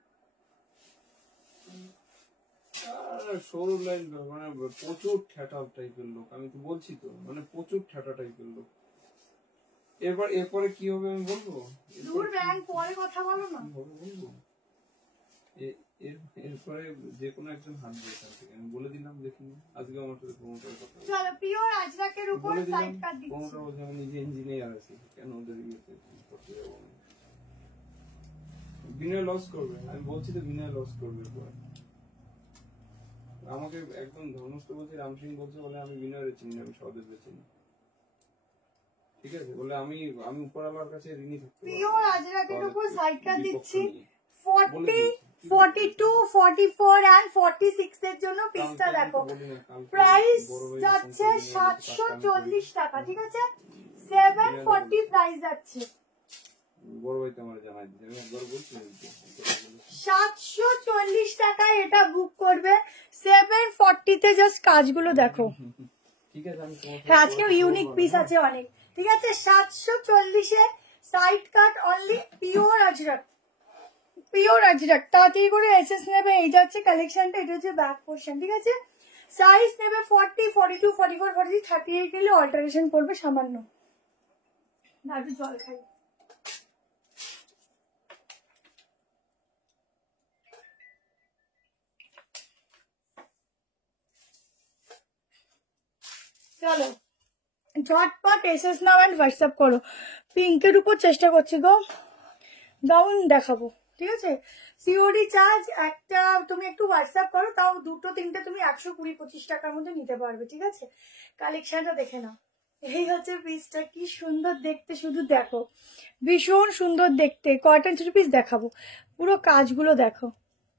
সরু লাইন মানে প্রচুর ঠেটা টাইপের লোক, আমি তো বলছি তো মানে প্রচুর ঠেটা টাইপের লোক। এরপরে কি হবে আমি বলবো, দূর ব্যাংক পরে কথা বলো না, বলবো এরপরে যে কোনো একজন হাত দিয়ে থাকে, আমি বলে দিলাম। দেখুন আজকে আমার সাথে প্রমোটারের কথা, চলো পিওর আজরাকের উপর সাইড কাট দিচ্ছি। প্রমোটার বলছে আমি নিজে ইঞ্জিনিয়ার আছি, কেন ওদের ইয়েতে করতে যাবো আমি? বিনয় লস করবে, আমি বলছি তো বিনয় লস করবে। আমাকে একদম ধর্মস্থ বলছে, রাম সিং বলছে বলে আমি বিনয়ের চিনি, আমি সহদেবের চিনি, ঠিক আছে বলে আমি উপরওয়ালার কাছে ঋণী থাকতে পারি। পিওর আজরাকের উপর সাইড কাট দিচ্ছি 40, 42, 44 and 46 এর জন্য পিসটা দেখো। প্রাইস যাচ্ছে 740 টাকা, ঠিক আছে 740 প্রাইস যাচ্ছে। বড় ভাই তো আমার জানাই দিয়েছে, আমি একবার বলছি 740 টাকায় এটা বুক করবে। 740 তে জাস্ট কাজগুলো দেখো, ঠিক আছে। আমি হ্যাঁ আজকেও ইউনিক পিস আছে অনেক, ঠিক আছে 740 এ side cut only pure Ajrak, pure Ajrak. তাড়াতাড়ি করে এসএস নেবে, এইটা হচ্ছে কালেকশনটা, এটা হচ্ছে ব্যাক পোর্শন, ঠিক আছে। সাইজ নেবে 40, 42, 44, 43, 38 নিলে অল্টারেশন করবে সামান্য। একটু জল খাই। চলো ঝটপট এসএস নাও এন্ড হোয়াটসঅ্যাপ করো। পিঙ্কের উপর চেষ্টা করছি গো, গাউন দেখাবো, ঠিক আছে। সিওডি চার্জ একটা তুমি একটু হোয়াটসঅ্যাপ করো, তাও 2, 3টে তুমি 120-25 টাকার মধ্যে নিতে পারবে, ঠিক আছে। কালেকশনটা দেখে নাও, এই হচ্ছে পিসটা, কি সুন্দর দেখতে, শুধু দেখো ভীষণ সুন্দর দেখতে। কটন থ্রি পিস দেখাবো, পুরো কাজগুলো দেখো,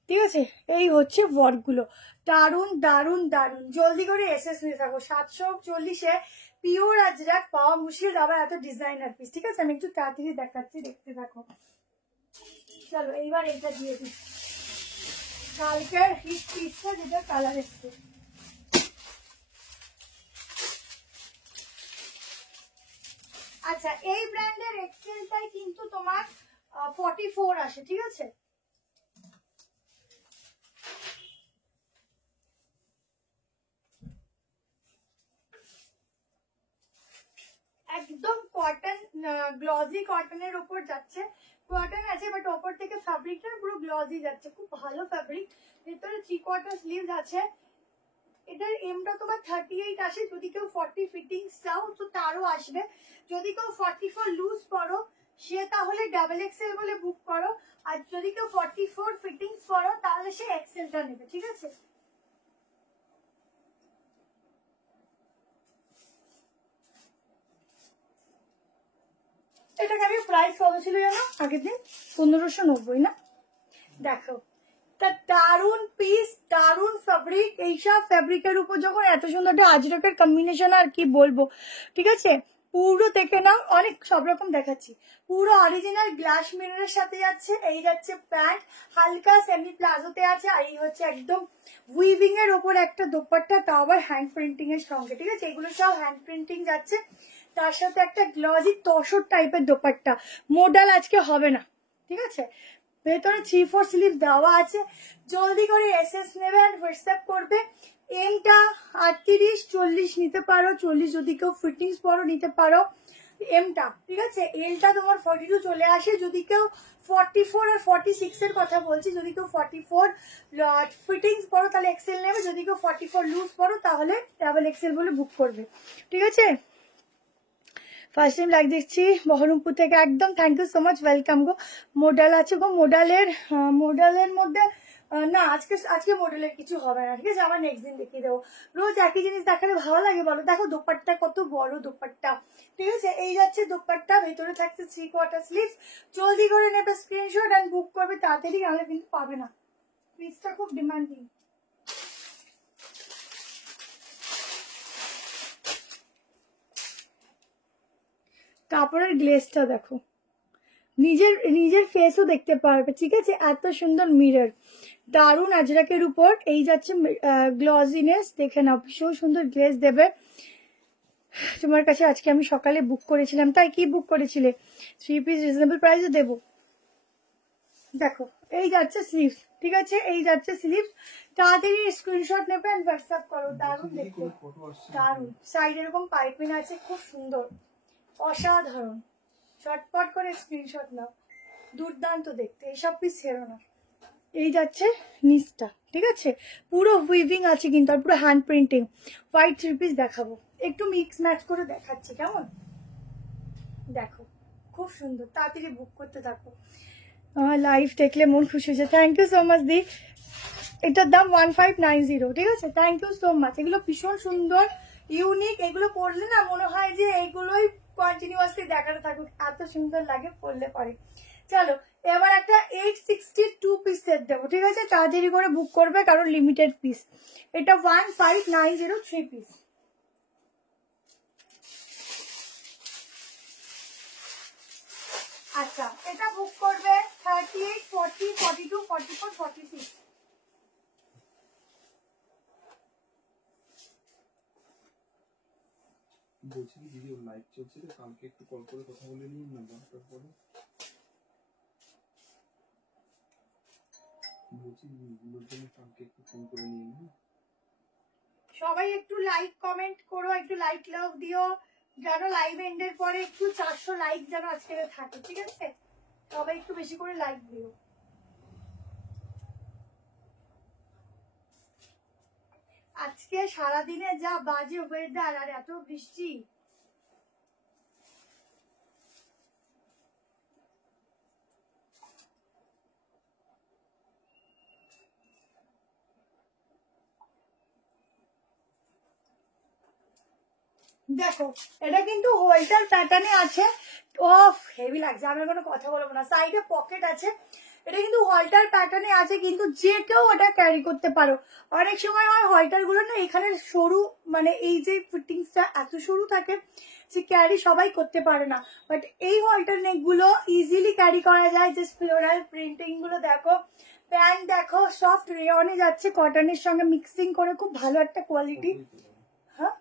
ঠিক আছে। এই হচ্ছে ওয়ার্কগুলো, দারুন দারুন দারুন। জলদি করে এসএস নিয়ে থাকো। 740-এ পিওর আজরাক পাওয়া মুশকিল, আবার এত ডিজাইনার পিস, ঠিক আছে। আমি একটু তাড়াতাড়ি দেখাচ্ছি, দেখতে থাকো। চলো এইবার এটা দিয়ে দিই, কালকের হিট পিসটা যেটা কালার এসছে। আচ্ছা এই ব্র্যান্ডের এক্সেলটাই কিন্তু তোমার 44 আসে, ঠিক আছে। একদম কটন, গ্লজি কটনের উপর যাচ্ছে। কটন আছে বাট ওপর থেকে ফ্যাব্রিকটা পুরো গ্লজি যাচ্ছে, খুব ভালো ফ্যাব্রিক। ভেতরে 3/4 স্লিভস আছে। এটার এমটা তোমার 38 আসে, যদি কেউ 40 ফিটিংস চাও তো তারও আসবে। যদি কেউ 44 লুজ করো সে তাহলে ডাবল এক্সেল বলে বুক করো, আর যদি কেউ 44 ফিটিংস করো তাহলে সে এক্সেলটা নেবে, ঠিক আছে। এটাকে আমি প্রাইস কত ছিল জানো আগের দিন? 1590 না। দেখো তা দারুন পিস, দারুন ফ্যাব্রিক। এইসব ফ্যাব্রিকের উপর যখন এত সুন্দর একটা আজরকের কম্বিনেশন, আর কি বলবো, ঠিক আছে। পুরো দেখে নাও, অনেক সব রকম দেখাচ্ছি। পুরো অরিজিনাল গ্লাস মিররের সাথে যাচ্ছে। এই যাচ্ছে প্যান্ট, হালকা সেমি প্লাজোতে আছে, আর এই হচ্ছে একদম উইভিং এর ওপর একটা দোপাট্টা, তাও আবার হ্যান্ড প্রিন্টিং এর সঙ্গে, ঠিক আছে। এগুলো সব হ্যান্ড প্রিন্টিং যাচ্ছে, তার সাথে একটা গ্লজি তসর টাইপের দোপাট্টা। মোডাল আজকে হবে না, ঠিক আছে। ভেতরে 3/4 স্লিভ দেওয়া আছে। জলদি করে এসএস নেবে আর হোয়াটসঅ্যাপ করবে। এমটা 38-40 নিতে পারো, 40 যদি কেউ ফিটিংস পরো নিতে পারো এমটা, ঠিক আছে। এলটা তোমার 42 চলে আসে। যদি কেউ 44 আর 46 এর কথা বলছি, যদি কেউ 44 ফিটিংস পরো তাহলে এক্সেল নেবে, যদি কেউ 44 লুজ পরো তাহলে ডাবল এক্সেল বলে বুক করবে, ঠিক আছে। ফার্স্ট টাইম লাইক দিচ্ছি বহরমপুর থেকে, একদম thank you so much, welcome গো। মোডাল আছে গো, মোডালের মধ্যে না আজকে মডেলের কিছু হবে না, ঠিক আছে। আবার নেক্সট দিন দেখিয়ে দেবো। রোজ একই জিনিস দেখালে ভালো লাগে বলো? দেখো দোপাট্টা কত বড় দোপাট্টা, ঠিক আছে। এই যাচ্ছে দোপাট্টা, ভেতরে থাকছে 3/4 স্লিভস। জলদি করে নেবে স্ক্রিনশট আর বুক করবে তাড়াতাড়ি, নাহলে কিন্তু পাবে না। পিসটা খুব ডিমান্ডিং। কাপড়ের গ্লেজটা দেখো, নিজের ফেসও দেখতে পারবে, ঠিক আছে? এত সুন্দর মিরর, দারুণ আজরাকের উপর। এই যাচ্ছে গ্লজিনেস, দেখে নাও, ভীষণ সুন্দর গ্লেজ দেবে। তোমার কাছে আজকে আমি সকালে বুক করেছিলাম, তাই কি বুক করেছিলে? 3 পিস রিজনেবল প্রাইসে দেবো। দেখো এই যাচ্ছে স্লিভস, ঠিক আছে? এই যাচ্ছে স্লিভস, তাড়াতাড়ি স্ক্রিনশট নেবে এন্ড হোয়াটসঅ্যাপ করো। দারুণ দেখতে, দারুণ। সাইড এরকম পাইপিং আছে, খুব সুন্দর, অসাধারণ। চটপট করে স্ক্রিনশট নাও, দুর্দান্ত দেখতে। এইসব পিস ছেড়ো না। এই যাচ্ছে নিচটা, ঠিক আছে? পুরো উইভিং আছে কিন্তু, আর পুরো হ্যান্ড প্রিন্টিং। হোয়াইট 3 পিস দেখাবো, একটু মিক্স ম্যাচ করে দেখাচ্ছি, কেমন? দেখো খুব সুন্দর, তাড়াতাড়ি বুক করতে থাকো। আমার লাইভ দেখলে মন খুশি হয়েছে। থ্যাংক ইউ সো মাচ দি। এটার দাম 1590, ঠিক আছে? Thank you so much. এগুলো ভীষণ সুন্দর, ইউনিক। এগুলো পরলে না মনে হয় যে এইগুলোই কন্টিনিউয়াসলি দেখাতে থাকুক, এত সুন্দর লাগে পরলে পরে। চলো এবার একটা 862 পিস সেট দেবো, ঠিক আছে? তাড়াতাড়ি করে বুক করবে কারণ লিমিটেড পিস। এটা 1590 3 পিস। আচ্ছা, এটা বুক করবে 38, 40, 42, 44, 46। বলছি কি দিদি, ওর লাইভ চলছে তো, কালকে একটু কল করে কথা বলে নিন না, দরকার পড়ে। বলছি এগুলোর জন্য কালকে একটু ফোন করে নিন। হ্যাঁ, সবাই একটু লাইক কমেন্ট করো, একটু লাইক লাভ দিও, যেন লাইভ এন্ডের পরে একটু 400 লাইক যেন আজকে থাকে, ঠিক আছে? সবাই একটু বেশি করে লাইক দিও। আজকে সারাদিনে যা বাজে ওয়েদার আর এত বৃষ্টি। দেখো এটা কিন্তু হোল্ডার প্যাটার্নে আছে। অফ হেভি লাগছে, আমি কোনো কথা বলবো না। সাইডে পকেট আছে, এটা কিন্তু হল্টার প্যাটার্নে আছে, কিন্তু যে কেউ এটা ক্যারি করতে পারো। অনেক সময় হয় হল্টার গুলো না এখানে সরু, মানে এই যে ফিটিংসটা এত সরু থাকে যে ক্যারি সবাই করতে পারে না, বাট এই হল্টার নেক গুলো ইজিলি ক্যারি করা যায়। যে ফ্লোরাল প্রিন্টিং গুলো দেখো, প্যান্ট দেখো, সফট রেয়নে যাচ্ছে, কটনের সঙ্গে মিক্সিং করে, খুব ভালো একটা কোয়ালিটি। হ্যাঁ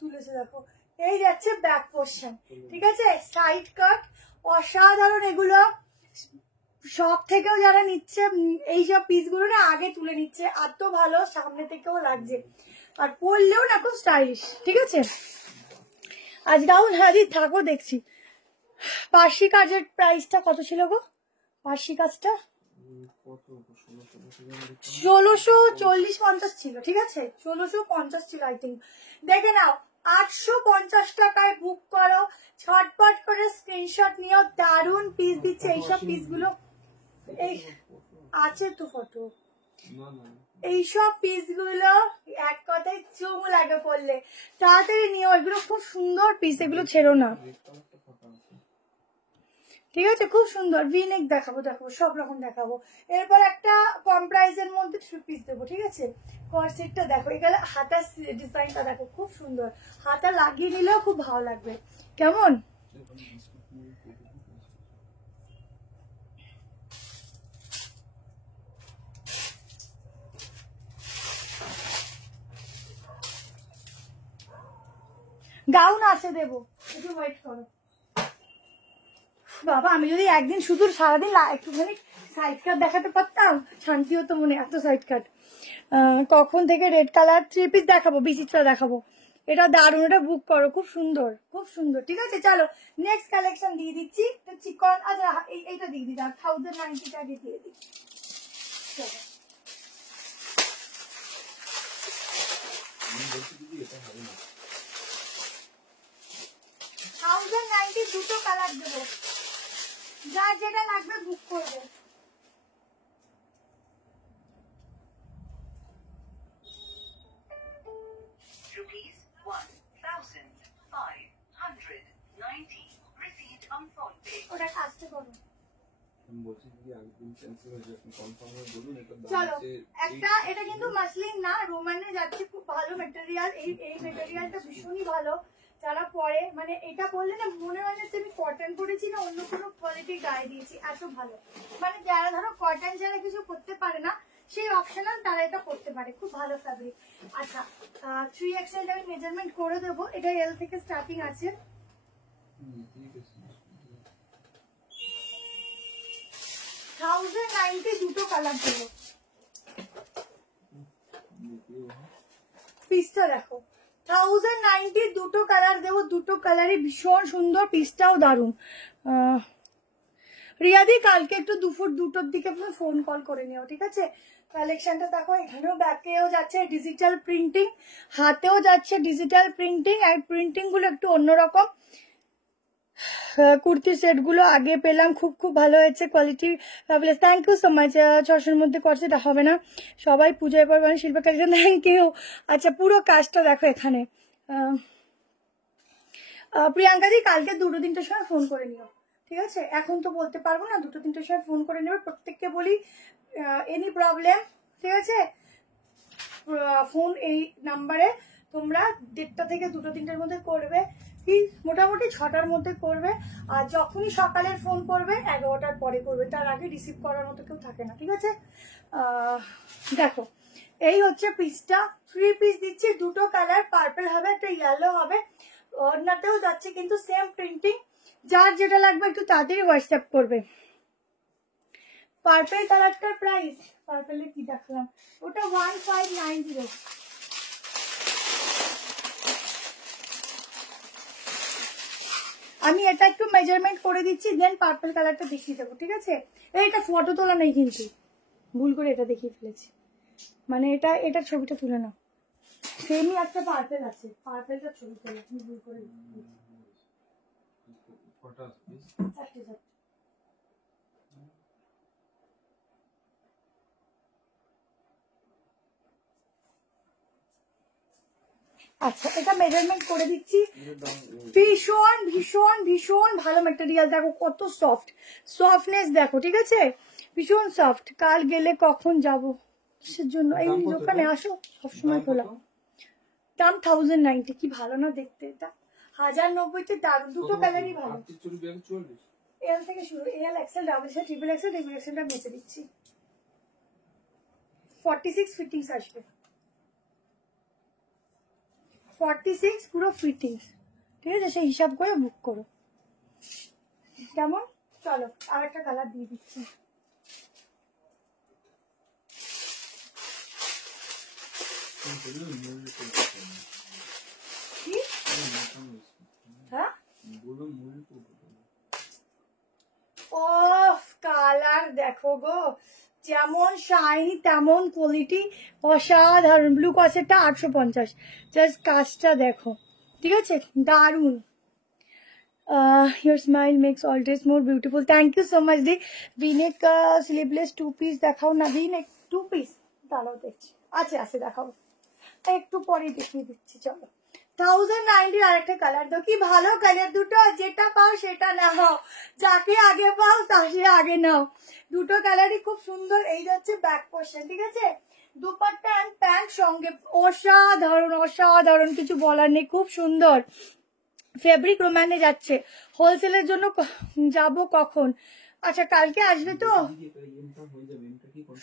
তুলেছে দেখো, এই যাচ্ছে ব্যাক পোর্শন, ঠিক আছে? সাইড কাট অসাধারণ। এগুলো সব থেকেও যারা নিচ্ছে এইসব পিসগুলো না আগে তুলে নিচ্ছে, এত ভালো সামনে থেকেও লাগছে, আর পরলেও না খুব স্টাইলিশ, ঠিক আছে? আজ ডাউন হাজি থাকো দেখছি। পার্সি কাজের প্রাইসটা কত ছিল গো? পার্সি কাজটা 1640-50 ছিল, ঠিক আছে? 1650 ছিল আই থিঙ্ক। দেখে নাও, 850 টাকায় বুক করো, ছটপট করে স্ক্রিনশট নিও। দারুণ পিস দিচ্ছে এইসব পিসগুলো। এই আছে তো ফটো, এইসব পিসগুলো এক কথায় চুম লাগে পড়লে। তাড়াতাড়ি নিও, এগুলো খুব সুন্দর পিস, এগুলো ছেড়ো না, ঠিক আছে? খুব সুন্দর। ভিনেক দেখাবো, দেখাবো সব রকম দেখাবো। এরপর একটা কম প্রাইসের মধ্যে 3 পিস দেবো, ঠিক আছে? কর্সেটটা দেখো, এখানে হাতার ডিজাইনটা দেখো, খুব সুন্দর। হাতা লাগিয়ে নিলেও খুব ভালো লাগবে, কেমন? গাউন আছে দেবো, একটু ওয়েট করো। বাবা আমি যদি একদিন শুধু সারাদিন একটুখানি সাইড কাট দেখাতে পারতাম, শান্তি হতো মনে। এত সাইড কাট কখন থেকে। রেড কালার 3 পিস দেখাবো, বিচিত্রা দেখাবো। এটা দারুণ, এটা বুক করো, খুব সুন্দর, খুব সুন্দর, ঠিক আছে? চলো নেক্সট কালেকশন দিয়ে দিচ্ছি। চিকন, আচ্ছা এইটা দিয়ে দিই, 1090 টাকা দিয়ে দিই। 1090 দুটো কালার দেবো, যার যেটা লাগবে বুক করবে। ওটা আসতে করো। চলো একটা, এটা কিন্তু মাসলিন না, রোমানে যাচ্ছে, খুব ভালো মেটেরিয়াল। এই মেটেরিয়ালটা ভীষণই ভালো। যারা পরে মানে এটা বললে না মনে হয় যে আমি কটন পরেছি না অন্য কোনো কোয়ালিটির গায়ে দিয়েছি, এত ভালো। মানে যারা ধরো কটন যারা কিছু করতে পারে না সেই অপশনাল তারা এটা করতে পারে, খুব ভালো ফ্যাব্রিক। আচ্ছা 3XL আমি মেজারমেন্ট করে দেবো, এটা এল থেকে স্টার্টিং আছে। ঠিক আছে 1090 দুটো কালার দেবো, পিসটা দেখো 1090 দুটো কালার দেবো, দুটো কালারই ভীষণ সুন্দর, পিসটাও দারুণ। রিয়াদি কালকে একটু দুপুর 2টোর দিকে ফোন কল করে নিও, ঠিক আছে? কালেকশনটা দেখো, এখানেও ব্যাকেও যাচ্ছে ডিজিটাল প্রিন্টিং, হাতেও যাচ্ছে ডিজিটাল প্রিন্টিং, আর প্রিন্টিং গুলো একটু অন্যরকম। কুর্তি সেট গুলো আগে পেলাম, খুব খুব ভালো হয়েছে, quality fabulous. Thank you so much. 600-এর মধ্যে করছে, এটা হবে না, সবাই পুজোয় পর মানে শিল্পা কালেকশন, থ্যাংক ইউ। আচ্ছা পুরো কাজটা দেখো এখানে। প্রিয়াঙ্কা দি কালকে 2-3টের সময় ফোন করে নিও, ঠিক আছে? এখন তো বলতে পারবো না, 2-3টের সময় ফোন করে নেবে। প্রত্যেককে বলি এনি প্রবলেম, ঠিক আছে, ফোন এই নাম্বারে তোমরা 1:30 থেকে 2-3টের মধ্যে করবে, কি মোটামুটি 6টার মধ্যে করবে। আর যখনই সকালের ফোন করবে 11টার পরে করবে, তার আগে রিসিভ করার মতো কেউ থাকে না, ঠিক আছে? দেখো এই হচ্ছে পিসটা, 3 পিস দিচ্ছি, দুটো কালার, পার্পল হবে একটা ইয়েলো হবে, ওড়নাতেও যাচ্ছে কিন্তু সেম প্রিন্টিং। যার যেটা লাগবে একটু তাড়াতাড়ি হোয়াটসঅ্যাপ করবে। পার্পল কালারটার প্রাইস, পার্পলে কি দেখালাম, ওটা 1590। আমি এটা একটু মেজারমেন্ট করে দিচ্ছি, দেন পার্পল কালারটা দেখিয়ে দেবো, ঠিক আছে? এইটা ফটো তোলা নেই কিন্তু, ভুল করে এটা দেখিয়ে ফেলেছি, মানে এটা ছবিটা তুলে নাও। সেমই একটা পার্পল আছে, পার্পলটা ছবি তোলা ভুল করে আচ্ছা এটা মেজারমেন্ট করে দিচ্ছি। ভীষণ ভীষণ ভীষণ ভালো ম্যাটেরিয়াল, দেখো কত সফট, সফটনেস দেখো, ঠিক আছে? ভীষণ সফট। কাল গেলে কখন যাব কিসের জন্য, এই দোকানে আসো সবসময় খোলা। দাম 1090, কি ভালো না দেখতে, এটা 1090-তে দারুণ, দুটো কালারই ভালো। এল থেকে শুরু, L XL double XL triple XL, double এক্সেলটা বেঁচে দিচ্ছি। 46 ফিটিংস আসবে, 46 পুরো ফিটিংস, ঠিক আছে? সেই হিসাব করে বুক করো, কেমন? চলো আর একটা কালার দিয়ে দিচ্ছি। হ্যাঁ ও কালার দেখো গো, যেমন শাইনি তেমন কোয়ালিটি, অসাধারণ। ব্লু কসেটটা 850, জাস্ট কাজটা দেখো, ঠিক আছে? দারুন। Your smile makes all days more beautiful. Thank you so much the. V-neck sleeveless 2 piece দেখাও না, ভিনেক 2 পিস দাঁড়াও দেখছি, আছে আছে দেখাও, একটু পরে দেখিয়ে দিচ্ছি। চলো 1090 আরেকটা কালার দাও, কি ভালো কালার দুটো, যেটা পাও সেটা নাও, যাকে আগে পাও তাকে আগে নাও। দুটো কালারই খুব সুন্দর। এই যাচ্ছে ব্যাক পোর্শন, ঠিক আছে? দুপাট্টা এন্ড প্যান্ট সঙ্গে, অসাধারণ অসাধারণ, কিছু বলার নেই, খুব সুন্দর। ফেব্রিক রোম্যানে যাচ্ছে, হোলসেলের জন্য যাব কখন? আচ্ছা কালকে আসবে তো,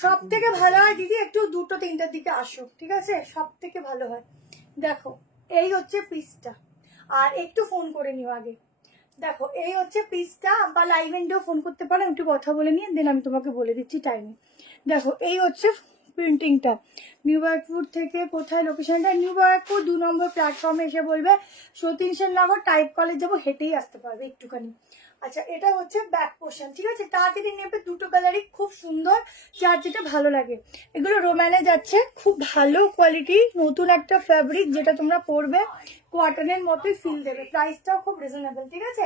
সব থেকে ভালো হয় দিদি একটু 2-3টার দিকে আসো, ঠিক আছে? সব থেকে ভালো হয়। দেখো এই হচ্ছে পিসটা, আর একটু ফোন করে নিও আগে। দেখো এই হচ্ছে পিসটা, বা লাইভ এন্ডেও ফোন করতে পারো, একটু কথা বলে নিয়ে দেন আমি তোমাকে বলে দিচ্ছি টাইমে। দেখো এই হচ্ছে প্রিন্টিংটা, নিউ ব্যারাকপুর থেকে কোথায় লোকেশনটা? নিউ ব্যারাকপুর 2 নম্বর প্ল্যাটফর্মে এসে বলবে সতীন সেননগর, টাইপ কলেজ যাবো, হেঁটেই আসতে পারবে একটুখানি। আচ্ছা এটা হচ্ছে ব্যাক পোর্শন, ঠিক আছে? তাড়াতাড়ি নেবে, দুটো কালারই খুব সুন্দর, যার যেটা ভালো লাগে। এগুলো রোম্যানে যাচ্ছে, খুব ভালো কোয়ালিটি, নতুন একটা ফ্যাব্রিক, যেটা তোমরা পরবে কটনের মতোই ফিল দেবে, প্রাইসটাও খুব রিজনেবল, ঠিক আছে?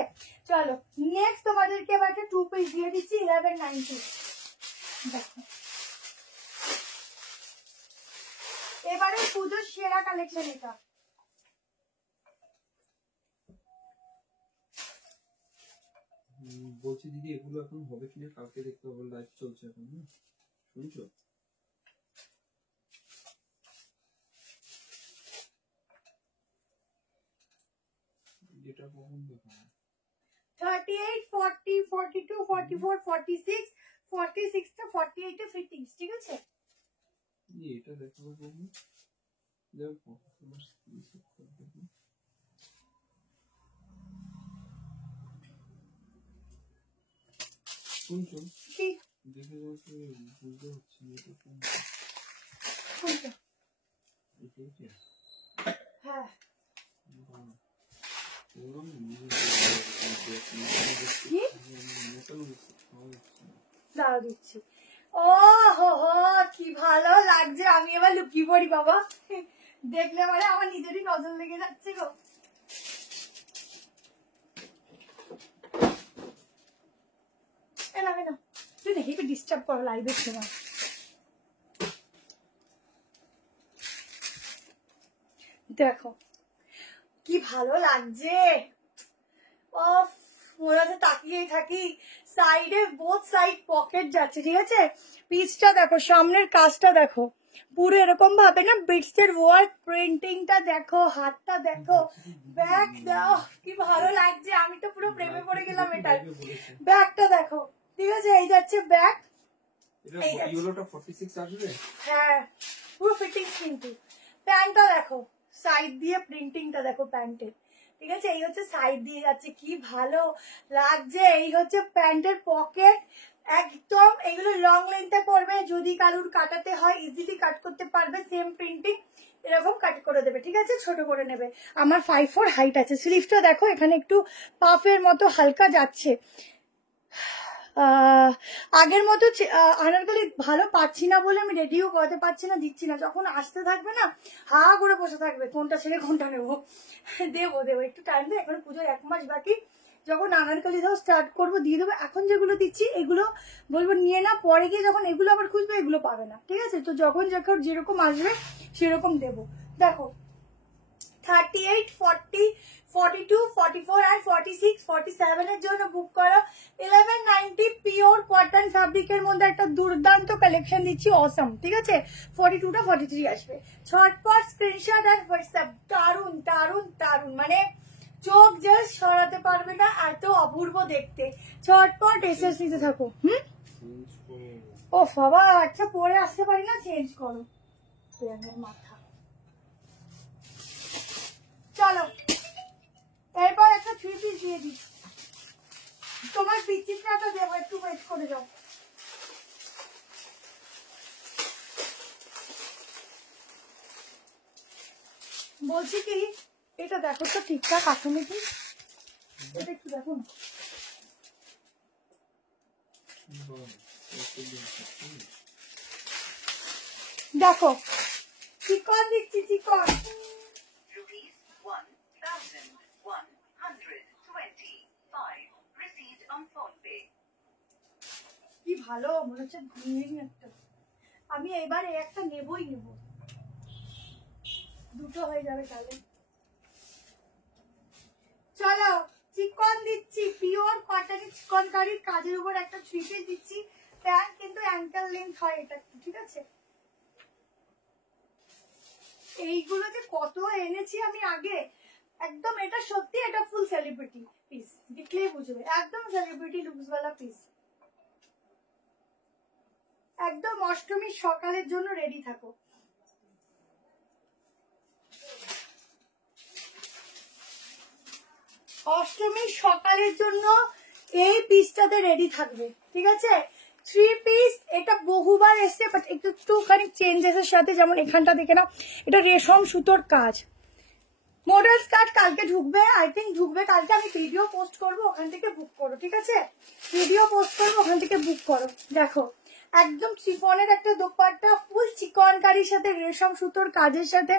চলো নেক্সট তোমাদেরকে এবার একটা 2 পিস দিয়ে দিচ্ছি 1190। দেখো এবারে পুজোর সেরা কালেকশন এটা। বলছি দিদি এগুলো এখন হবে কিনা কালকে দেখতে হবে, লাইভ চলছে এখন, শুনছো? এটা কখন দেখানো? 38, 40, 42, 44, 46, 46 টা 48 এ ফিটিংস, ঠিক আছে? এটা দেখাবো কখন? দেখো তোমার স্ক্রিনশট করে দেখো। শুনছো? কি দেখে যাও তো, বুঝতে হচ্ছে না এটা কোনটা। কোনটা? এটা হ্যাঁ দাঁড়া দিচ্ছি। ও হো হো, কি ভালো লাগছে। আমি এবার লুকিয়ে পড়ি বাবা, দেখলে মানে আমার নিজেরই নজর লেগে যাচ্ছে গো। না না, তুই দেখি একটু ডিস্টার্ব করো লাইভের সময়। দেখো কি ভালো লাগছে। অফ, মনে হচ্ছে তাকিয়েই থাকি। সাইডে বোথ সাইড পকেট যাচ্ছে, ঠিক আছে? পিসটা দেখো, সামনের কাজটা দেখো, পুরো এরকম ভাবে না বিটস এর ওয়ার্ক, প্রিন্টিংটা দেখো, হাতটা দেখো, ব্যাগ দাও, কি ভালো লাগছে। আমি তো পুরো প্রেমে পড়ে গেলাম এটার। ব্যাগটা দেখো, ঠিক আছে? এই যাচ্ছে ব্যাগ, ইয়েলোটা 46 আসবে। হ্যাঁ পুরো ফিটিংস। কিন্তু প্যান্টটা দেখো, সাইড দিয়ে প্রিন্টিংটা দেখো প্যান্টের, ঠিক আছে? এই হচ্ছে সাইড দিয়ে যাচ্ছে, কি ভালো লাগছে। এই হচ্ছে প্যান্টের পকেট, একদম এগুলো লং লেন্থে পড়বে, যদি কারুর কাটাতে হয় ইজিলি কাট করতে পারবে। সেম প্রিন্টিং এরকম কাট করে দেবে, ঠিক আছে? ছোট করে নেবে। আমার 5'4" হাইট আছে। স্লিভটা দেখো, এখানে একটু পাফের মতো হালকা যাচ্ছে। আগের মতো আনারকলি ভালো পাচ্ছি না বলে আমি রেডিও করতে পারছি না, দিচ্ছি না। যখন আসতে থাকবে না, হা করে বসে থাকবে, কোনটা ছেড়ে কোনটা নেবো। দেবো দেবো, একটু টাইম দেবো, এখন পুজোর 1 মাস বাকি। যখন আনারকলি দাও স্টার্ট করবো দিয়ে দেবো। এখন যেগুলো দিচ্ছি এগুলো বলবো নিয়ে না, পরে গিয়ে যখন এগুলো আবার খুঁজবে এগুলো পাবে না, ঠিক আছে? তো যখন যখন যেরকম আসবে সেরকম দেবো। দেখো 38, 40, 42, 44 and 46, 47 এর জন্য বুক করো। 1190 পিওর কটন ফ্যাব্রিকের মধ্যে একটা দুর্দান্ত কালেকশন দিচ্ছি, অসম, ঠিক আছে? 42টা 43 আসবে। ছটপট স্ক্রিনশট আর হোয়াটসঅ্যাপ। দারুন দারুন দারুন, মানে চোখ জাস্ট সরাতে পারবে না, এত অপূর্ব দেখতে। ছটপট এসএস নিতে থাকো। ও বাবা, আচ্ছা পরে আসতে পারি না, চেঞ্জ করো। মাথা, চলো এরপর একটা 3 পিস দিয়ে দিই। তোমার পিচিটা তো দেবো, একটু ওয়েট করে যাও। বলছি কি, এটা দেখো তো ঠিকঠাক আছে নাকি, এটা একটু দেখো না। দেখো চিকন দিচ্ছি, চিকন। কি ভালো, মনে হচ্ছে একটা। আমি এবারে একটা নেবই নেব, দুটো হয়ে যাবে তাহলে। চলো চিকন দিচ্ছি, পিওর কটন চিকন কারির কাজের উপর একটা 3 পিস দিচ্ছি। প্যান্ট কিন্তু অ্যাঙ্কেল লেন্থ হয় এটা, ঠিক আছে? এইগুলো যে কত এনেছি আমি আগে, একদম এটা সত্যি, এটা ফুল সেলিব্রিটি পিস, দেখলেই বুঝবে, একদম সেলিব্রিটি লুকস वाला পিস। একদম অষ্টমীর সকালের জন্য রেডি থাকো। অষ্টমীর সকালের জন্য এই পিসটাতে রেডি থাকবে, ঠিক আছে? 3 পিস, এটা বহুবার এসছে, বাট একটুখানি চেঞ্জেসের সাথে। যেমন এখানটা দেখে নাও, এটা রেশম সুতোর কাজ। মডেল স্কার্ট কালকে ঢুকবে, আই থিঙ্ক ঢুকবে কালকে। আমি ভিডিও পোস্ট করবো, ওখান থেকে বুক করো, ঠিক আছে? ভিডিও পোস্ট করবো, ওখান থেকে বুক করো। দেখো একদম শিফনের একটা দোপাট্টা, ফুল চিকনকারির সাথে রেশম সুতোর কাজের সাথে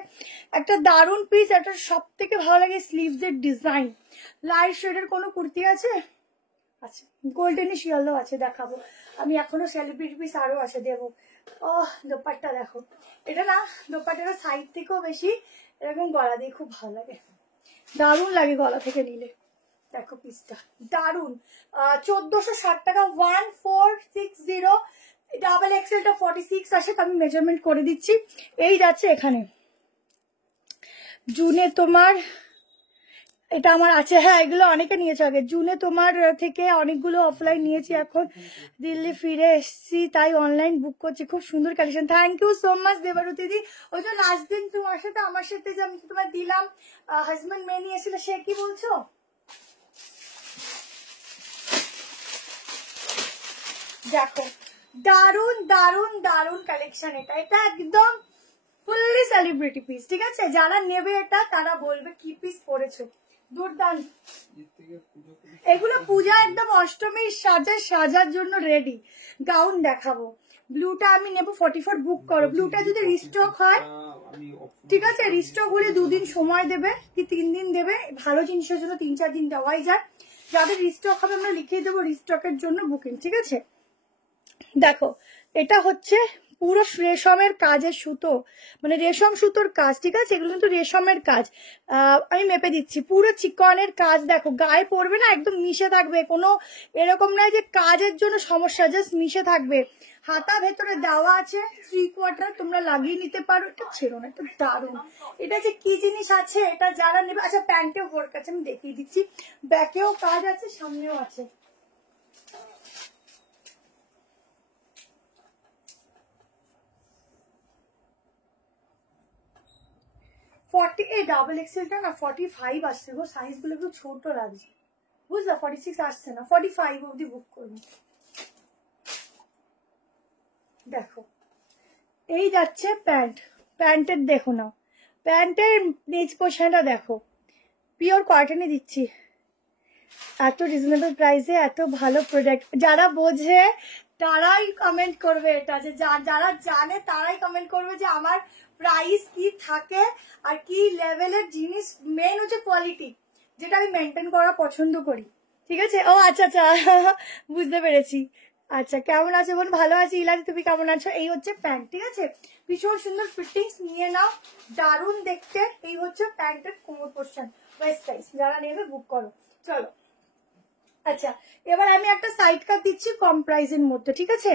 একটা দারুন পিস। একটা সব থেকে ভালো লাগে স্লিভসের ডিজাইন। লাইট শেডের কোনো কুর্তি আছে? আচ্ছা, গোল্ডেনিশ ইয়েলো আছে, দেখাবো আমি। এখনো সেলিব্রিটি পিস আরো আছে, দেবো। ও দোপাট্টা দেখো, এটা না দোপাট্টাটা সাইড থেকেও বেশি এরকম গলা দিয়ে খুব ভালো লাগে, দারুণ লাগে গলা থেকে নিলে। দেখো পিসটা দারুণ। 1460 টাকা, 1460। ডাবল এক্সেলটা 46 আসে, আমি মেজারমেন্ট করে দিচ্ছি। এই যাচ্ছে এখানে জুনে তোমার এটা আমার আছে, হ্যাঁ এগুলো অনেকে নিয়েছে আগে। জুনে তোমার থেকে অনেকগুলো অফলাইন নিয়েছি, এখন দিল্লি ফিরে এসেছি তাই অনলাইন বুক করছি। খুব সুন্দর collection, thank you so much Debarati দি। ওই যে লাস্ট দিন তোমার সাথে আমার সাথে যে আমি তোমার দিলাম হাজবেন্ড মেয়ে নিয়েছিল, সে কি বলছো? দেখো দারুন দারুন দারুন কালেকশন, এটা এটা একদম ফুললি সেলিব্রিটি পিস, ঠিক আছে? যারা নেবে এটা তারা বলবে কি পিস পরেছো, দুর্দান্ত। এগুলো পূজা একদম অষ্টমীর সাজার জন্য রেডি। গাউন দেখাবো, ব্লুটা আমি নেবো 44 বুক করো। ব্লুটা যদি রিস্টক হয়, ঠিক আছে, রিস্টক হলে 2 দিন সময় দেবে কি 3 দিন দেবে, ভালো জিনিসের জন্য 3-4 দিন দেওয়াই যায়। যাদের রিস্টক হবে আমরা লিখিয়ে দেবো রিস্টকের জন্য বুকিং, ঠিক আছে? দেখো এটা হচ্ছে পুরো রেশমের কাজের সুতো, মানে রেশম সুতোর কাজ, ঠিক আছে? এগুলো কিন্তু রেশমের কাজ। আমি মেপে দিচ্ছি, পুরো চিকনের কাজ। দেখো গায়ে পড়বে না, একদম মিশে থাকবে, কোনো এরকম নয় যে কাজের জন্য সমস্যা, জাস্ট মিশে থাকবে। হাতা ভেতরে দেওয়া আছে 3/4, তোমরা লাগিয়ে নিতে পারো। এটা ছিল না, এটা দারুণ। এটা যে কি জিনিস আছে, এটা যারা নেবে। আচ্ছা প্যান্টেও ওয়ার্ক আছে, আমি দেখিয়ে দিচ্ছি, ব্যাকেও কাজ আছে, সামনেও আছে। এই ডাবল এক্সেলটা না 45 আসছে গো, সাইজ গুলো একটু ছোট লাগছে, বুঝলা? 46 আসছে না, 45 অব্দি বুক করবো। দেখো এই যাচ্ছে প্যান্ট, প্যান্টের দেখো না, প্যান্টের নিচ পোশাকটা দেখো, পিওর কটনে দিচ্ছি, এত রিজনেবল প্রাইসে এত ভালো প্রোডাক্ট। যারা বোঝে তারাই কমেন্ট করবে এটা, যে যারা জানে তারাই কমেন্ট করবে যে আমার প্রাইস কি থাকে আর কি লেভেলের জিনিস। মেন হচ্ছে কোয়ালিটি, যেটা আমি মেনটেন করা পছন্দ করি, ঠিক আছে? ও আচ্ছা আচ্ছা বুঝতে পেরেছি। আচ্ছা কেমন আছে বল? ভালো আছি ইলাদি, তুমি কেমন আছো? এই হচ্ছে প্যান্ট, ঠিক আছে? ভীষণ সুন্দর ফিটিংস, নিয়ে নাও, দারুণ দেখতে। এই হচ্ছে প্যান্টের কোমর পোর্শন, ওয়েস্ট সাইজ। যারা নেবে বুক করো। চলো আচ্ছা, এবার আমি একটা সাইড কাট দিচ্ছি কম প্রাইসের মধ্যে, ঠিক আছে?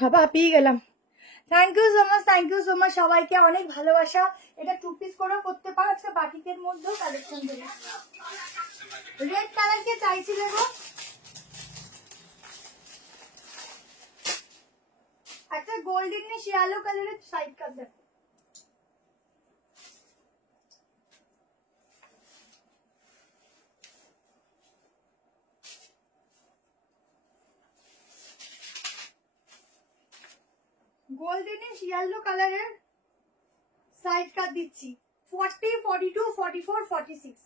বাবা পেয়ে গেলাম। Thank you so much, thank you so much সবাইকে, অনেক ভালোবাসা। এটা 2 পিস করেও করতে পারো। আজকে বাটিকের মধ্যেও কালেকশন দেবে। রেড কালার কে চাইছিলে গো? একটা গোল্ডেন শিয়ালো কালারের সাইড কাট দেখো। গোল্ডেনিশ ইয়েলো কালারের সাইড কাট দিচ্ছি 40, 42, 44, 46।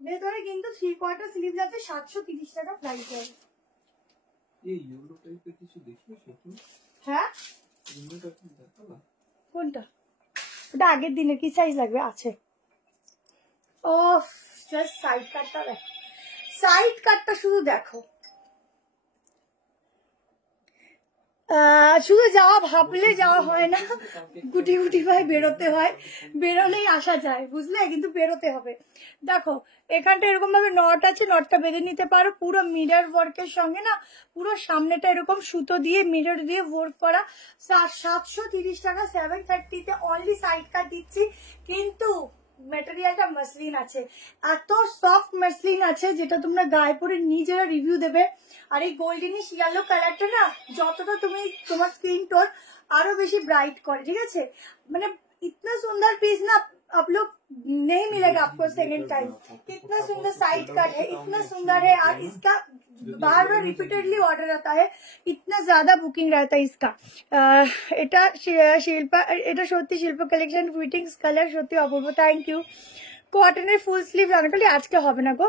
ভেতরে কিন্তু 3/4 স্লিভ যাচ্ছে, 730 টাকা প্রাইস হবে। এই ইয়েলো টাইপের কিছু দেখিয়েছো তো? হ্যাঁ ইয়েলোটা কি দেখালা? কোনটা? ওটা আগের দিনে। কি সাইজ লাগবে? আছে। ও জাস্ট সাইড কাটটা দেখো, সাইড কাটটা শুধু দেখো। শুধু যাওয়া ভাবলে যাওয়া হয় না, গুটি গুটি ভাই বেরোতে হয়, বেরোলেই আসা যায়, বুঝলে? কিন্তু বেরোতে হবে। দেখো এখানটা এরকম ভাবে নট আছে, নটটা বেঁধে নিতে পারো। পুরো মিরর ওয়ার্কের সঙ্গে না, পুরো সামনেটা এরকম সুতো দিয়ে মিরর দিয়ে ওয়ার্ক করা। 730 টাকা 730-তে অনলি সাইড কাট দিচ্ছি। কিন্তু ম্যাটেরিয়ালটা মসলিন আছে, এত সফট মসলিন আছে যেটা তোমরা গায়ে পরে নিজেরা রিভিউ দেবে। আর এই গোল্ডেনিশ ইয়েলো কালারটা না, যতটা তুমি তোমার স্কিন টোন আরো বেশি ব্राइट করে, ঠিক আছে? মানে इतना सुंदर पीस ना आप लोग नहीं मिलेगा आपको सेकंड टाइम। कितना सुंदर साइड कट है, इतना सुंदर है। और इसका बार बार रिपीटेडली ऑर्डर आता है, इतना ज्यादा बुकिंग रहता है इसका। এটা শিল্পা, এটা সত্যি শিল্পা কালেকশন, ফিটিংস কালার সত্যি অপূর্ব। Thank you. কটনের ফুল স্লিভ জানাকালি আজকে হবে না গো,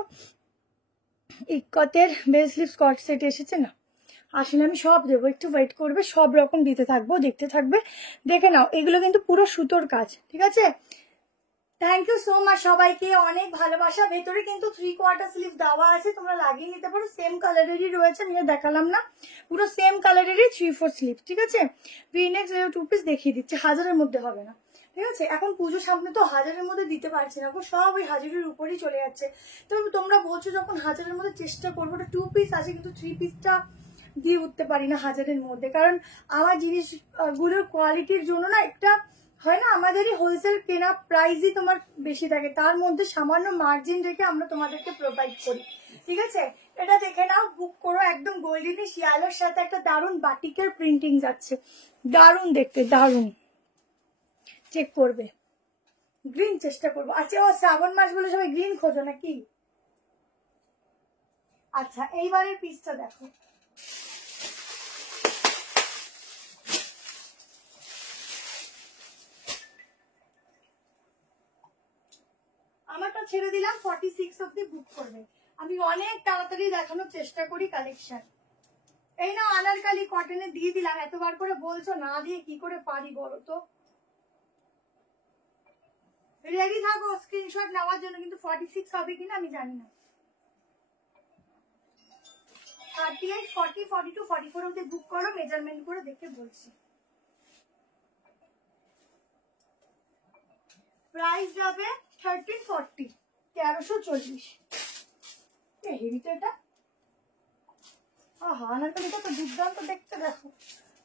ইকতের বেল স্লিভ স্কট সেট এসেছে না, আসলে আমি সব দেবো, একটু ওয়েট করবে, সব রকম দিতে থাকবো, দেখতে থাকবে, দেখে নাও। এগুলো কিন্তু পুরো সুতোর কাজ, ঠিক আছে? থ্যাংক ইউ সো মাচ সবাইকে, অনেক ভালোবাসা। ভেতরে কিন্তু 3/4 স্লিভ দেওয়া আছে, তোমরা লাগিয়ে নিতে পারো। সেম কালারেরই রয়েছে, আমি দেখালাম না, পুরো সেম কালারেরই 3/4 স্লিভ, ঠিক আছে? ভিনেক্স 2 পিস দেখিয়ে দিচ্ছি, 1000-এর মধ্যে হবে না, ঠিক আছে? এখন পুজোর সামনে তো 1000-এর মধ্যে দিতে পারছি না, সব ওই 1000-এর উপরেই চলে যাচ্ছে। তো তোমরা বলছো যখন 1000-এর মধ্যে চেষ্টা করবো। ওটা 2 পিস আছে, কিন্তু 3 পিসটা দিয়ে উঠতে পারি না 1000-এর মধ্যে, কারণ আমার জিনিসগুলোর কোয়ালিটির জন্য না একটা হয় না, আমাদেরই হোলসেল কেনা প্রাইসই তোমার বেশি থাকে, তার মধ্যে সামান্য মার্জিন রেখে আমরা তোমাদেরকে প্রোভাইড করি। ঠিক আছে, এটা দেখে নাও, বুক করো। একদম গোল্ডেনিশ ইয়ালোর সাথে একটা দারুণ বাটিকের প্রিন্টিং যাচ্ছে, দারুণ দেখতে, দারুণ। চেক করবে, গ্রিন চেষ্টা করবো। আচ্ছা, ও শ্রাবণ মাস বলে সবাই গ্রিন খোঁজো নাকি? আচ্ছা, এইবারের পিসটা দেখো, আমারটা ছেড়ে দিলাম 46 অব্দি বুক করবে। আমি অনেক তাড়াতাড়ি দেখানোর চেষ্টা করি কালেকশন। এই না আনারকালি কটনে দিয়ে দিলাম, এতবার করে বলছো, না দিয়ে কি করে পারি বলো তো? রেডি থাকো স্ক্রিনশট নেওয়ার জন্য, কিন্তু 46 হবে কিনা আমি জানি না। 38, 40, 42, 44 অব্দি বুক করো, মেজারমেন্ট করে দেখে বলছি। প্রাইস যাবে 1340, 1340। হেভিটা এটা, अनारकली का तो दुर्दांत देखते देखो।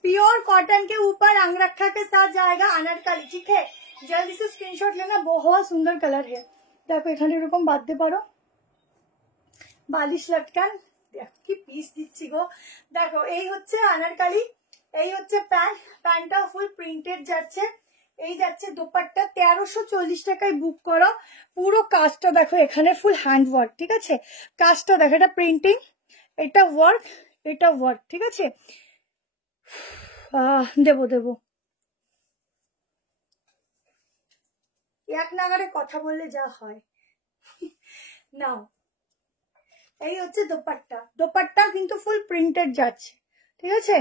प्योर कॉटन के ऊपर अंगरखा के साथ जाएगा अनारकली, ठीक है? जल्दी से स्क्रीनशॉट लेना, बहुत सुंदर कलर है। देखो এখানে এরকম বাঁধতে পারো, বালিশ লটকান, দেখো কি পিস দিচ্ছি গো। দেখো এই হচ্ছে আনারকলি, এই হচ্ছে প্যান্ট, প্যান্টটা ফুল প্রিন্টেড যাচ্ছে, এই যাচ্ছে দোপাট্টা। 1340 টাকায় বুক করো। পুরো কাজটা দেখো, এখানে ফুল হ্যান্ড ওয়ার্ক, ঠিক আছে? কাজটা দেখো, এটা প্রিন্টিং, এটা ওয়ার্ক, এটা ওয়ার্ক, ঠিক আছে? দেবো দেবো, এক নাগারে কথা বললে যা হয়। নাও, এই হচ্ছে দোপাট্টা, দোপাট্টা কিন্তু ফুল প্রিন্টেড যাচ্ছে, ঠিক আছে?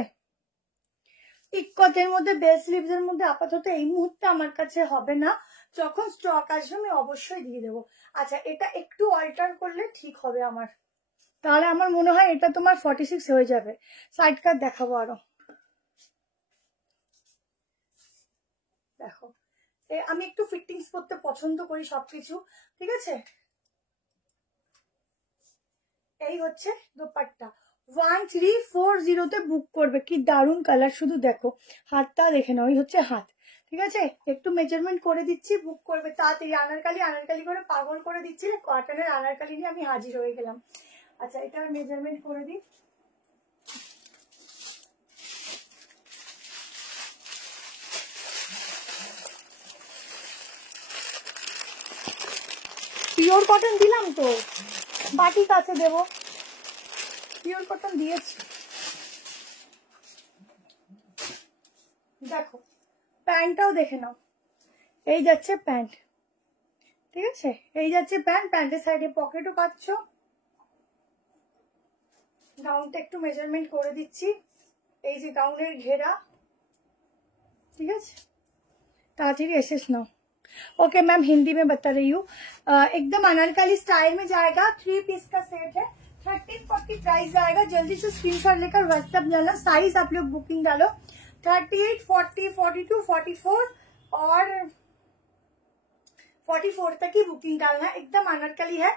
ইক্কতের মধ্যে বেস স্লিভস এর মধ্যে আপাতত এই মুহূর্তে আমার কাছে হবে না, যখন স্টক আসবে আমি অবশ্যই দিয়ে দেবো। আচ্ছা, এটা একটু অল্টার করলে ঠিক হবে আমার, তাহলে আমার মনে হয় এটা তোমার 46 হয়ে যাবে। সাইড কাট দেখাবো আরো, দেখো আমি একটু ফিটিংস করতে পছন্দ করি সবকিছু, ঠিক আছে? এই হচ্ছে দোপাট্টা, 1340 তে বুক করবে। কি দারুণ কালার, শুধু দেখো হাতটা দেখে নাও, এই হচ্ছে হাত, ঠিক আছে? একটু মেজারমেন্ট করে দিচ্ছি, বুক করবে তাড়াতাড়ি। আনারকালি আনারকালি করে পাগল করে দিচ্ছি, কটনের আনারকালি নিয়ে আমি হাজির হয়ে গেলাম। আচ্ছা, এটা মেজারমেন্ট করে দিই। পিওর কটন দিলাম তো, বাটি কাছে দেবো, পিওর কটন দিয়েছি। দেখো প্যান্টটাও দেখে নাও, এই যাচ্ছে প্যান্ট, ঠিক আছে? এই যাচ্ছে প্যান্ট, প্যান্টের সাইডে পকেটও পাচ্ছ। গাউনটা একটু মেজারমেন্ট করে দিচ্ছি, এই যে গাউনের ঘেরা, ঠিক আছে? ताड़ाताड़ी एसेस नाउ। ओके मैम, हिंदी में बता रही हूँ, एकदम अनारकली स्टाइल में जाएगा, 3 पीस का सेट है, 1340 प्राइस जाएगा। जल्दी से स्क्रीनशॉट लेकर व्हाट्सएप डालना, साइज आप लोग बुकिंग डालो, 38, 40, 42, 44 और 44 तक की बुकिंग डालना। एकदम अनारकली है,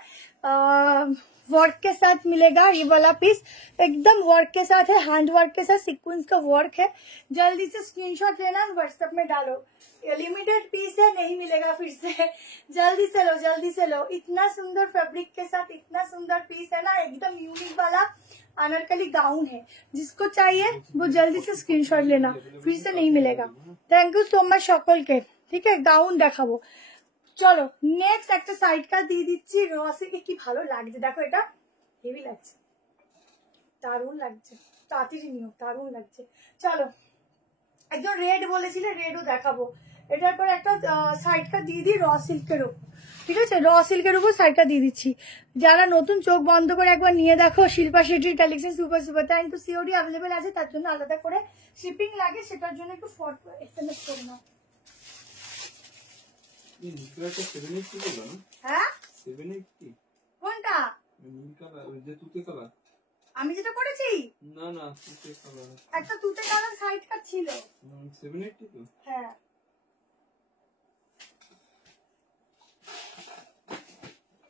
वर्क के साथ मिलेगा ये वाला पीस, एकदम वर्क के साथ है, हैंड वर्क के साथ सीक्वेंस का वर्क है। जल्दी से स्क्रीनशॉट लेना, व्हाट्सएप में डालो। ये लिमिटेड पीस है, नहीं मिलेगा फिर से, जल्दी से लो, जल्दी से लो। इतना सुंदर फैब्रिक के साथ इतना सुंदर पीस है ना, एकदम यूनिक वाला अनारकली गाउन है। जिसको चाहिए वो जल्दी से स्क्रीनशॉट लेना, फिर से नहीं मिलेगा। थैंक यू सो मच সকল के, ठीक है? गाउन দেখাবো, চলো নেক্সট একটা সাইড কাট দিয়ে দিচ্ছি। রসিকে কি ভালো লাগছে দেখো, এটা হেভি লাগছে, দারুণ লাগছে, তাড়াতাড়ি নিও, দারুণ লাগছে। চলো, একজন রেড বলেছিলে, রেডও দেখাবো। এটার পর একটা সাইড কাট দিয়ে দিই র সিল্কের উপর, ঠিক আছে? র সিল্কের উপর সাইডটা দিয়ে দিচ্ছি। যারা নতুন চোখ বন্ধ করে একবার নিয়ে দেখো, শিল্পা শেঠির কালেকশন সুপার সুপার। কিন্তু সিওডি অ্যাভেলেবেল আছে, তার জন্য আলাদা করে শিপিং লাগে, সেটার জন্য একটু SMS করে নাও। হ্যাঁ, কোনটা? আমি যেটা পড়েছি, না না, তুতে কালার, একটা তুতে কালার সাইড কাট ছিল। 780 তো? হ্যাঁ,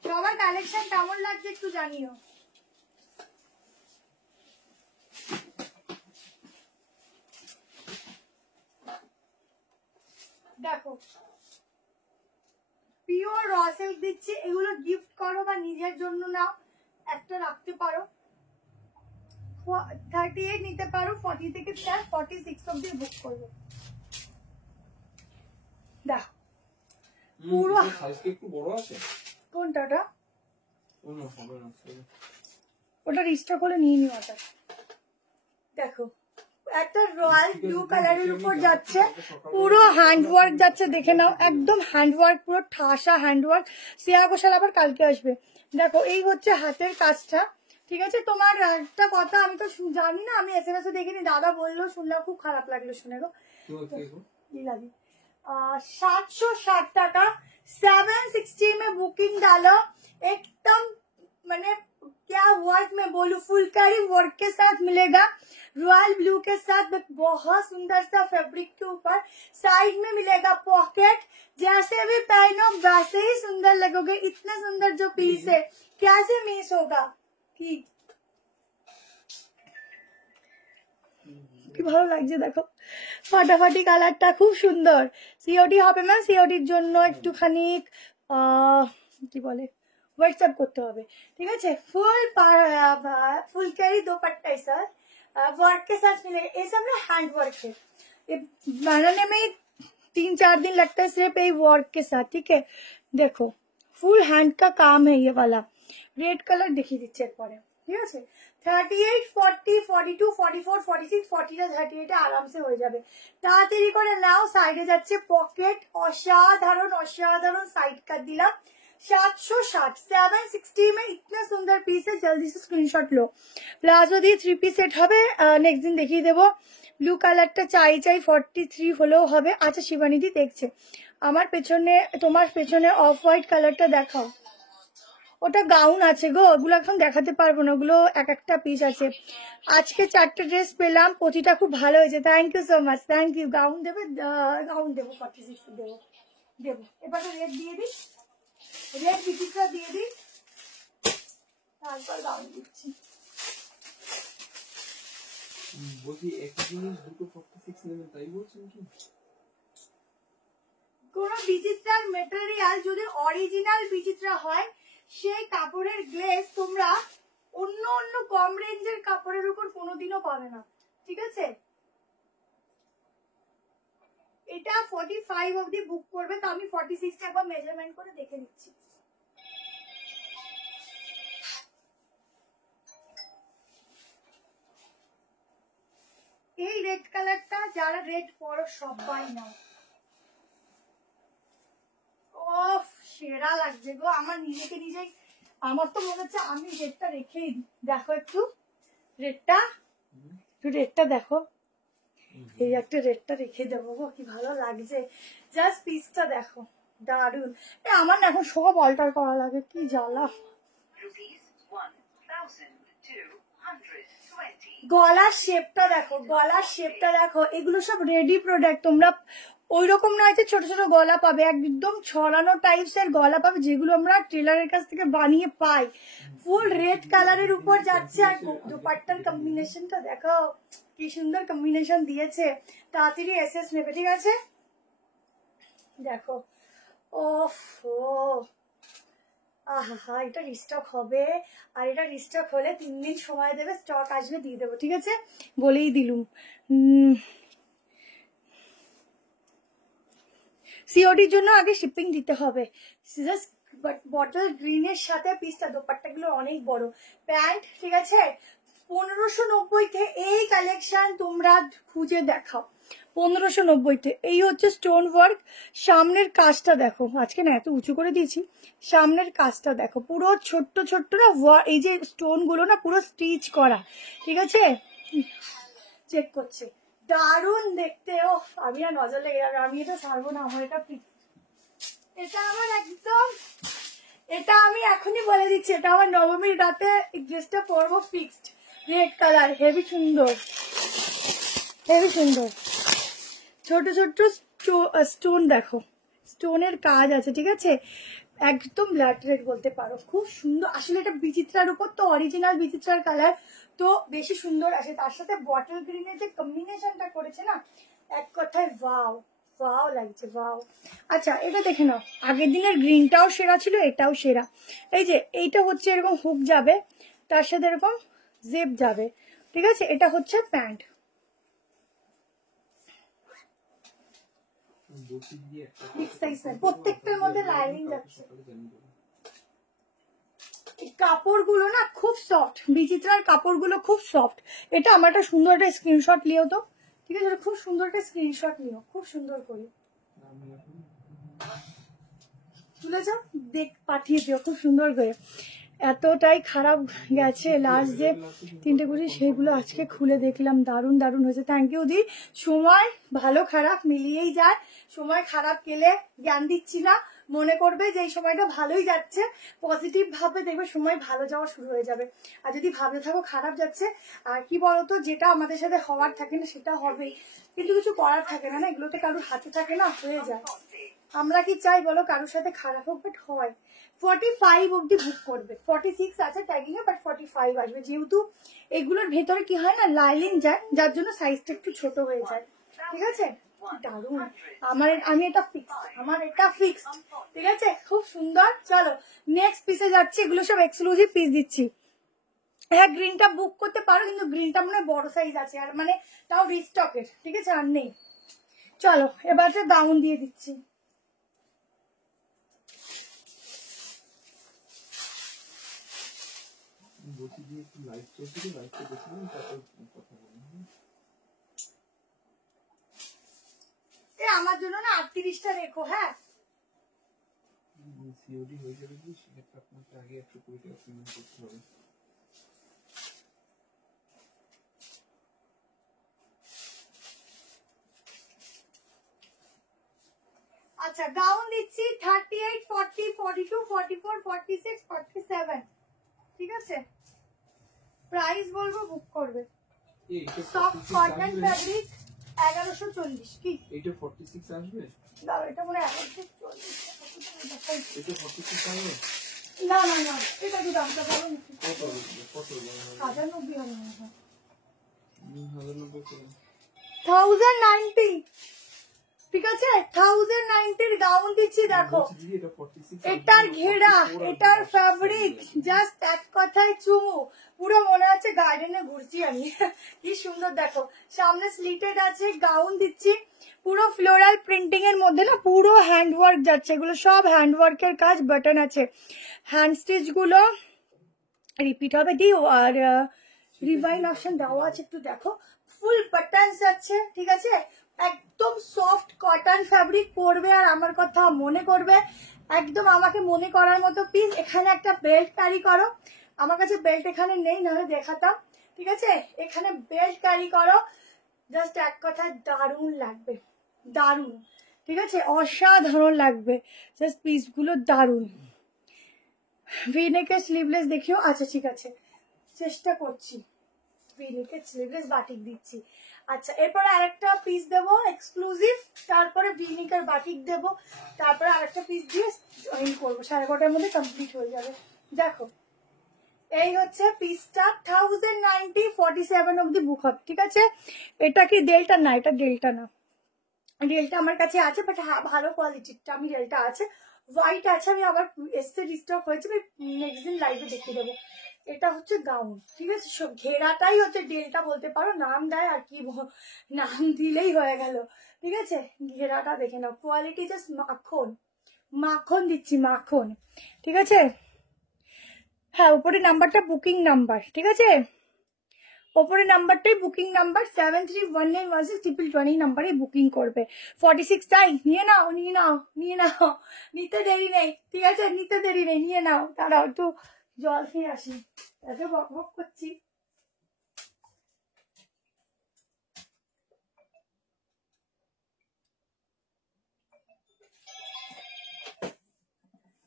সবার কালেকশন কেমন লাগছে একটু জানিও। দেখো দিচ্ছি, এগুলো গিফট করো বা নিজের জন্য নাও, একটা রাখতে পারো। 38 নিতে পারো, 40 থেকে 46 অব্দি বুক করবে। দেখো পুরো সাইজ কি একটু বড় আছে? কোনটা ওটা? না হবে না, ওটা রিস্টক করে নিয়ে নিও ওটা। দেখো একটা রয়্যাল ব্লু কালারের উপর যাচ্ছে, পুরো হ্যান্ডওয়ার্ক যাচ্ছে, দেখে নাও একদম হ্যান্ডওয়ার্ক, পুরো ঠাসা হ্যান্ডওয়ার্ক। শ্রেয়া ঘোষাল আবার কালকে আসবে। দেখো এই হচ্ছে হাতের কাজটা, ঠিক আছে। তোমার একটা কথা আমি তো জানি না, আমি SMS এ দেখিনি, দাদা বললো, শুনলাম, খুব খারাপ লাগলো শুনে গো। 760 টাকা 760 में बुकिंग डालो, एकदम मैंने क्या वर्क में बोलूं, फुलकारी वर्क के साथ मिलेगा, रॉयल ब्लू के साथ बहुत सुंदर सा फैब्रिक के ऊपर, साइड में मिलेगा पॉकेट, जैसे भी पहनो वैसे ही सुंदर लगोगे। इतना सुंदर जो पीस है कैसे मिस होगा। কি ভালো লাগছে দেখো, ফাটাফাটি কালারটা খুব সুন্দর। সিওডি হবে ম্যাম, সিওডির জন্য একটুখানি কি বলে হোয়াটসঅ্যাপ করতে হবে, ঠিক আছে। फुलकारी दुपट्टा सर वर्क के साथ मिलेगा, ये सब ना हैंड वर्क है, ये बनाने में 3-4 दिन लगता है सिर्फ ये वर्क के साथ, ठीक है। देखो फुल हैंड का काम है ये वाला। रेड कलर देखिए दीजिए एक बार, ঠিক আছে। 38, 40, 42, 44, 46, 40টা 38 আরামসে হয়ে যাবে। তাড়াতাড়ি করে নাও। সাইডে যাচ্ছে পকেট, অসাধারণ অসাধারণ সাইড কাট দিলাম। 760 760 में इतना सुंदर पीस है, जल्दी से स्क्रीनशॉट लो। প্লাজো দিয়ে 3 পিস সেট হবে, নেক্সট দিন দেখিয়ে দেবো। ব্লু কালারটা চাই 43 হলেও হবে। আচ্ছা শিবানীদি দেখছে আমার পেছনে, তোমার পেছনে অফ হোয়াইট কালারটা দেখাও। ওটা গাউন আছে গো, ওগুলো এখন দেখাতে পারবো না, ওগুলো এক একটা পিস আছে। আজকে 4টে ড্রেস পেলাম, প্রতিটা খুব ভালো হয়েছে, thank you so much, thank you. Gown দেবে, গাউন দেবো, 46 দেবো, দেবো। এবারে রেড দিয়ে দিই, রেড বিচিত্রা দিয়ে দিই, তারপর গাউন দিচ্ছি। বলছি একই জিনিস দুটো 46 নেবেন তাই বলছেন কি? কোন বিচিত্রার মেটেরিয়াল যদি অরিজিনাল বিচিত্রা হয়, সেই কাপড়ের গ্লেজ তোমরা অন্য অন্য কম রেঞ্জের কাপড়ের উপর কোনোদিনও পাবে না, ঠিক আছে। এটা 45 অবধি বুক করবে, তো আমি 46 টা একবার মেজারমেন্ট করে দেখে নিচ্ছি। এই রেড কালারটা যারা রেড পরো সবাই নাও, ওফ সেরা লাগছে গো। আমার নিজেকে নিজেই, আমার তো মনে হচ্ছে আমি রেডটা রেখেই দিই। দেখো একটু রেডটা, একটু রেডটা দেখো, এই একটা রেডটা রেখে দেবো গো, কি ভালো লাগছে। জাস্ট পিসটা দেখো, দারুন। আমার না এখন সব অল্টার করা লাগে, কি জ্বালা। গলার শেপটা দেখো, গলার শেপটা দেখো, এগুলো সব রেডি প্রোডাক্ট। তোমরা ওই রকম নয় যে ছোট ছোট গলা পাবে, একদম ছড়ানো টাইপস এর গলা পাবে, যেগুলো আমরা টেলারের কাছ থেকে বানিয়ে পাই। ফুল রেড কালারের উপর যাচ্ছে, আর দুপাট্টার কম্বিনেশনটা দেখো কি সুন্দর কম্বিনেশন দিয়েছে। তাড়াতাড়ি এসএস নেবে, ঠিক আছে। দেখো ওফো, আহা, এটা রিস্টক হবে, আর এটা রিস্টক হলে 3 দিন সময় দেবে, স্টক আসবে দিয়ে দেবো, ঠিক আছে, বলেই দিলুম। সিওডির জন্য আগে শিপিং দিতে হবে। বটল গ্রিনের সাথে পিসটা, দোপাট্টাগুলো অনেক বড়। প্যান্ট, ঠিক আছে, 1590 এই কালেকশন তোমরা খুঁজে দেখাও, 1590 এই হচ্ছে স্টোন ওয়ার্ক। সামনের কাজটা দেখো, আজকে না এত উঁচু করে দিয়েছি, সামনের কাজটা দেখো, পুরো ছোট্ট ছোট্ট না, এই যে স্টোন গুলো না পুরো স্টিচ করা, ঠিক আছে। চেক করছে, দারুণ দেখতে। ও আমি আর নজর লেগে যাবে, আমি এটা ছাড়বো না, আমার এটা ফিক্স, এটা আমার একদম, এটা আমি এখনই বলে দিচ্ছি, এটা আমার নবমীর রাতে ড্রেসটা পরবো ফিক্সড। রেড কালার, হেভি সুন্দর, হেভি সুন্দর। ছোট ছোট স্টোন দেখো, স্টোনের কাজ আছে, ঠিক আছে, একদম ব্ল্যাক রেড বলতে পারো, খুব সুন্দর। আসলে এটা বিচিত্রার উপর তো, অরিজিনাল বিচিত্রার কালার তো বেশি সুন্দর আসে। তার সাথে বটল গ্রিনের যে কম্বিনেশনটা করেছে না, এক কথায় ওয়াও ওয়াও লাগছে, ওয়াও। আচ্ছা এটা দেখে নাও, আগের দিনের গ্রিনটাও সেরা ছিল, এটাও সেরা। এই যে এইটা হচ্ছে এরকম হুক যাবে, তার সাথে এরকম জেপ যাবে, ঠিক আছে। এটা হচ্ছে প্যান্ট। প্রত্যেকটার মধ্যে লাইনিং যাচ্ছে। কাপড়গুলো না খুব সফট, বিচিত্রার কাপড়গুলো খুব সফট। এটা আমার একটা সুন্দর একটা স্ক্রিনশট নিও তো, ঠিক আছে, খুব সুন্দর একটা স্ক্রিনশট নিও, খুব সুন্দর করে তুলে যাও, দেখ পাঠিয়ে দিও খুব সুন্দর করে। এতটাই খারাপ গেছে লাস্ট যে 3টে কুড়ি, সেইগুলো আজকে খুলে দেখলাম, দারুণ দারুণ হয়েছে। থ্যাংক ইউ দি। সময় ভালো খারাপ মিলিয়েই যায়, সময় খারাপ গেলে জ্ঞান দিচ্ছি না, মনে করবে যে এই সময়টা ভালোই যাচ্ছে, পজিটিভ ভাবে দেখবে সময় ভালো যাওয়া শুরু হয়ে যাবে। আর যদি ভাবতে থাকো খারাপ যাচ্ছে, আর কি বলতো, যেটা আমাদের সাথে হওয়ার থাকে না সেটা হবেই, কিন্তু কিছু করার থাকে না, এগুলোতে কারোর হাতে থাকে না, হয়ে যায়। আমরা কি চাই বলো কারোর সাথে খারাপ হোক, বাট হয়। 45 অব্দি বুক করবে, 46 আছে ট্যাগিং এ, বাট 45 আসবে, যেহেতু এগুলোর ভেতরে কি হয় না, লাইলিং যায়, যার জন্য সাইজটা একটু ছোট হয়ে যায়, ঠিক আছে। দারুণ, আমি এটা ফিক্স, আমার এটা ফিক্স, ঠিক আছে, খুব সুন্দর। চলো নেক্সট পিসে যাচ্ছি, এগুলো সব এক্সক্লুসিভ পিস দিচ্ছি। হ্যাঁ গ্রিনটা বুক করতে পারো, কিন্তু গ্রিনটা মনে হয় বড় সাইজ আছে, আর মানে তাও রিস্টকের, ঠিক আছে, আর নেই। চলো এবার দাউন দিয়ে দিচ্ছি। আমার জন্য না 38টা রেখো, হ্যাঁ সিওডি হয়ে যাবে কি, সেক্ষেত্রে আপনাকে আগে 120 টাকা পেমেন্ট করতে হবে। আচ্ছা গাউন দিচ্ছি 38, 40, 42, 44, 46, 47, ঠিক আছে। প্রাইস বলবো, বুক করবে। Soft cotton fabric 1140। কি এটা 46 আসবে? দাও, এটা মনে হয় 1140। এটা 46 আসবে? না না না, এটা কি দামটা বলো না, কত হবে? 1090 হবে না, 1090 1090, ঠিক আছে। 1090 গাউন দিচ্ছি, দেখো এটার ঘেরা, এটার ফ্যাব্রিক, জাস্ট এক কথায় চুমু, পুরো মনে হচ্ছে গার্ডেনে ঘুরছি আমি। কি সুন্দর দেখো, সামনে স্লিটেড আছে, গাউন দিচ্ছি পুরো ফ্লোরাল প্রিন্টিং এর মধ্যে, না পুরো হ্যান্ডওয়ার্ক যাচ্ছে, এগুলো সব হ্যান্ডওয়ার্কের কাজ, বাটন আছে, হ্যান্ড স্টিচ গুলো রিপিট হবে দিও, আর রিভাইন অপশন দেওয়া আছে, একটু দেখো, ফুল বাটন যাচ্ছে, ঠিক আছে। একদম সফট কটন ফ্যাব্রিক, পরবে আর আমার কথা মনে করবে, একদম আমাকে মনে করার মতো পিস। এখানে একটা বেল্ট ক্যারি করো, আমার কাছে বেল্ট এখানে নেই, নাহলে দেখাতাম, ঠিক আছে। এখানে বেল্ট ক্যারি করো, জাস্ট এক কথা দারুণ লাগবে, দারুণ, ঠিক আছে, অসাধারণ লাগবে, জাস্ট পিসগুলো দারুণ। ভিনেকের স্লিভলেস দেখিও, আচ্ছা ঠিক আছে, চেষ্টা করছি। ভিনেকের স্লিভলেস বাটিক দিচ্ছি। আচ্ছা এরপরে আরেকটা পিস দেবো এক্সক্লুসিভ, তারপরে ভিনেকের বাটিক দেবো, তারপরে আরেকটা পিস দিয়ে জয়েন করবো, 11:30 মধ্যে কমপ্লিট হয়ে যাবে। দেখো এই হচ্ছে পিসটা, 1090, 47 অব্দি বুক হবে, ঠিক আছে। এটা কি ডেল্টা? না এটা ডেল্টা না, ডেল্টা আমার কাছে আছে, বাট ভালো কোয়ালিটিটা, আমি ডেল্টা আছে, হোয়াইট আছে, আমি আবার এসছে রিস্টক হয়েছে, আমি নেক্সট দিন লাইভে দেখিয়ে দেবো। এটা হচ্ছে গাউন, ঠিক আছে, সব ঘেরাটাই হচ্ছে ডেল্টা বলতে পারো, নাম দেয় আর কি, নাম দিলেই হয়ে গেল, ঠিক আছে। ঘেরাটা দেখে নাও, কোয়ালিটি জাস্ট মাখন, মাখন দিচ্ছি, মাখন, ঠিক আছে। হ্যাঁ উপরে নাম্বারটা বুকিং নাম্বার, ঠিক আছে, ওপরে নাম্বারটাই বুকিং নাম্বার, 73191622 নাম্বারে বুকিং করবে। 46 টাই নিয়ে নাও, নিয়ে নাও, নিয়ে নাও, নিতে দেরি নেই, ঠিক আছে, নিতে দেরি নেই, নিয়ে নাও। তারাও একটু জল খেয়ে আসি, এত বক বক করছি।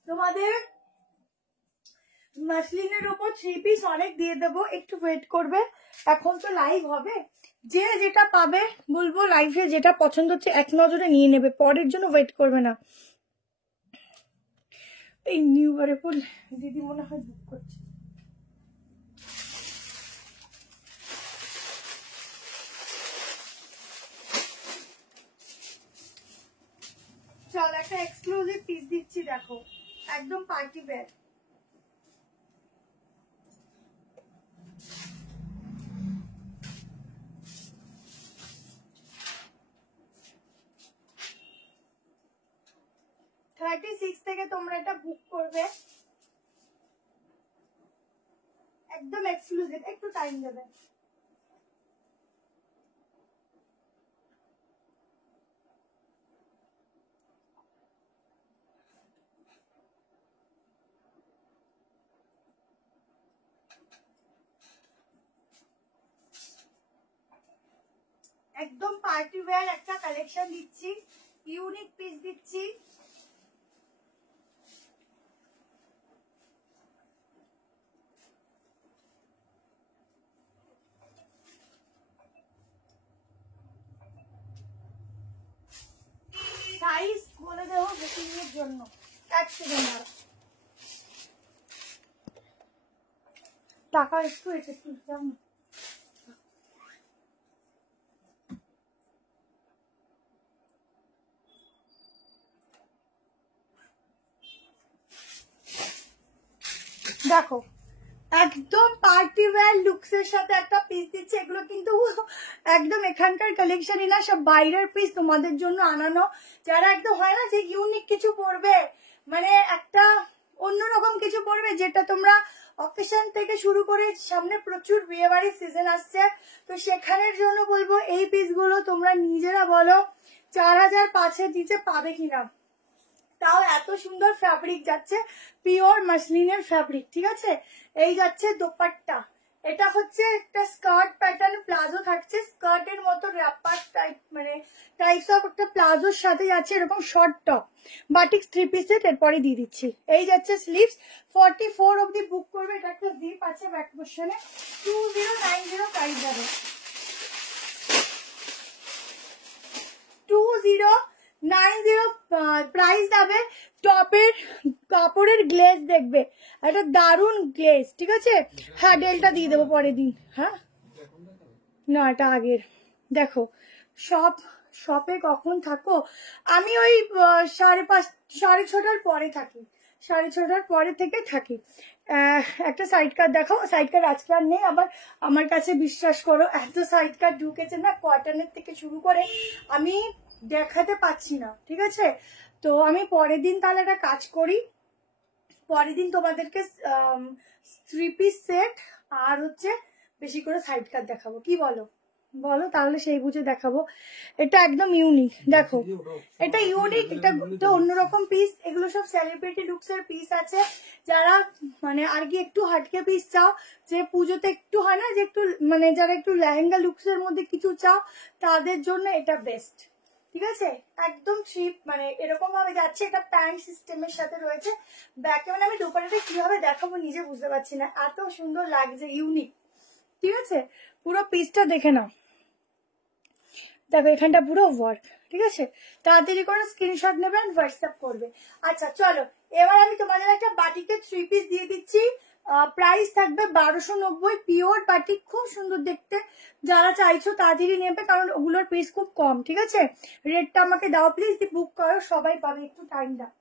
তোমাদের মাসলিনের উপর 3 পিস অনেক দিয়ে দেবো, একটু ওয়েট করবে, এখন তো লাইভ হবে, যে যেটা পাবে বলবো, লাইভে যেটা পছন্দ হচ্ছে এক নজরে নিয়ে নেবে, পরের জন্য ওয়েট করবে না। এই নিউ বারেপুর দিদি মনে হয় বুক করছে। একটা এক্সক্লুসিভ পিস দিচ্ছি, দেখো একদম পার্টি ওয়্যার। $36 থেকে তোমরা এটা বুক করবে, একদম এক্সক্লুসিভ, একটু টাইম দেবে। একদম পার্টি ওয়্যার একটা কালেকশন দিচ্ছি, ইউনিক পিস দিচ্ছি। সাইজ বলে দেবো বুকিং এর জন্য, 1 সেকেন্ড টাকা একটু এটা তুলতাম। দেখো একদম পার্টি ওয়্যার লুকস এর সাথে একটা পিস দিচ্ছে। এগুলো কিন্তু একদম এখানকার কালেকশনই না, সব বাইরের পিস তোমাদের জন্য আনানো। যারা একদম হয় না যে ইউনিক কিছু পরবে, মানে একটা অন্যরকম কিছু পরবে, যেটা তোমরা অকেশন থেকে শুরু করে সামনে প্রচুর বিয়ে বাড়ির সিজন আসছে, তো সেখানের জন্য বলবো এই পিসগুলো তোমরা নিজেরা বলো 4000 5,000 নিচে পাবে কিনা। তাও এত সুন্দর ফ্যাব্রিক যাচ্ছে, পিওর মাসলিনের ফ্যাব্রিক, ঠিক আছে। এই যাচ্ছে দোপাট্টা, এটা হচ্ছে একটা স্কার্ট প্যাটার্ন প্লাজো থাকছে, স্কার্টের মতো র্যাপার টাইপ, মানে টাইপস অফ একটা প্লাজোর সাথে যাচ্ছে এরকম short top, batik 3 piece set এরপরে দিয়ে দিচ্ছি। এই যাচ্ছে স্লিভস, 44 অব্দি বুক করবে। এটা একটা জিপ আছে ব্যাক পোর্শনে, 2090 প্রাইস যাবে, 2090 প্রাইস যাবে। টপের কাপড়ের গ্লেজ দেখবে, একটা দারুন গ্লেজ, ঠিক আছে। হ্যাঁ ডেলটা দিয়ে দেবো পরের দিন। হ্যাঁ না এটা আগের। দেখো শপে কখন থাকো? আমি ওই 5:30 6:30 পরে থাকি, 6:30 পরে থেকে থাকি। একটা সাইড কার্ড দেখাও, সাইড কার্ড আজকে আর নেই। আবার আমার কাছে বিশ্বাস করো এত সাইড কার্ড ঢুকেছে না, কটনের থেকে শুরু করে আমি দেখাতে পাচ্ছি না, ঠিক আছে। তো আমি পরের দিন তাহলে একটা কাজ করি, পরের দিন তোমাদেরকে 3 পিস সেট আর হচ্ছে বেশি করে সাইড কাট দেখাবো, কি বলো বলো, তাহলে সেই বুঝে দেখাবো। এটা একদম ইউনিক, দেখো এটা ইউনিক, এটা তো অন্যরকম পিস। এগুলো সব সেলিব্রিটি লুকস এর পিস আছে। যারা মানে আর কি একটু হাটকে পিস চাও, যে পুজোতে একটু হয় না যে একটু মানে যারা একটু লেহেঙ্গা লুকস এর মধ্যে কিছু চাও, তাদের জন্য এটা বেস্ট, ঠিক আছে। একদম চিপ, মানে এরকম ভাবে যাচ্ছে। এটা প্যান্ট সিস্টেমের সাথে রয়েছে ব্যাকে, মানে আমি দোকানটা কিভাবে দেখাবো নিজে বুঝতে পারছি না, এত সুন্দর লাগছে, ইউনিক, ঠিক আছে। পুরো পিসটা দেখে নাও, দেখো এখানটা পুরো ওয়ার্ক, ঠিক আছে। তাড়াতাড়ি করে স্ক্রিনশট নেবে আর হোয়াটসঅ্যাপ করবে। আচ্ছা চলো, এবার আমি তোমাদের একটা বাটিকের 3 পিস দিয়ে দিচ্ছি। প্রাইস থাকবে 1290, পিওর বাটিক, খুব সুন্দর দেখতে। যারা চাইছো তাড়াতাড়ি নেবে, কারণ ওগুলোর পিস খুব কম, ঠিক আছে। রেটটা আমাকে দাও প্লিজ, বুক করো, সবাই পাবে, একটু টাইম দাও।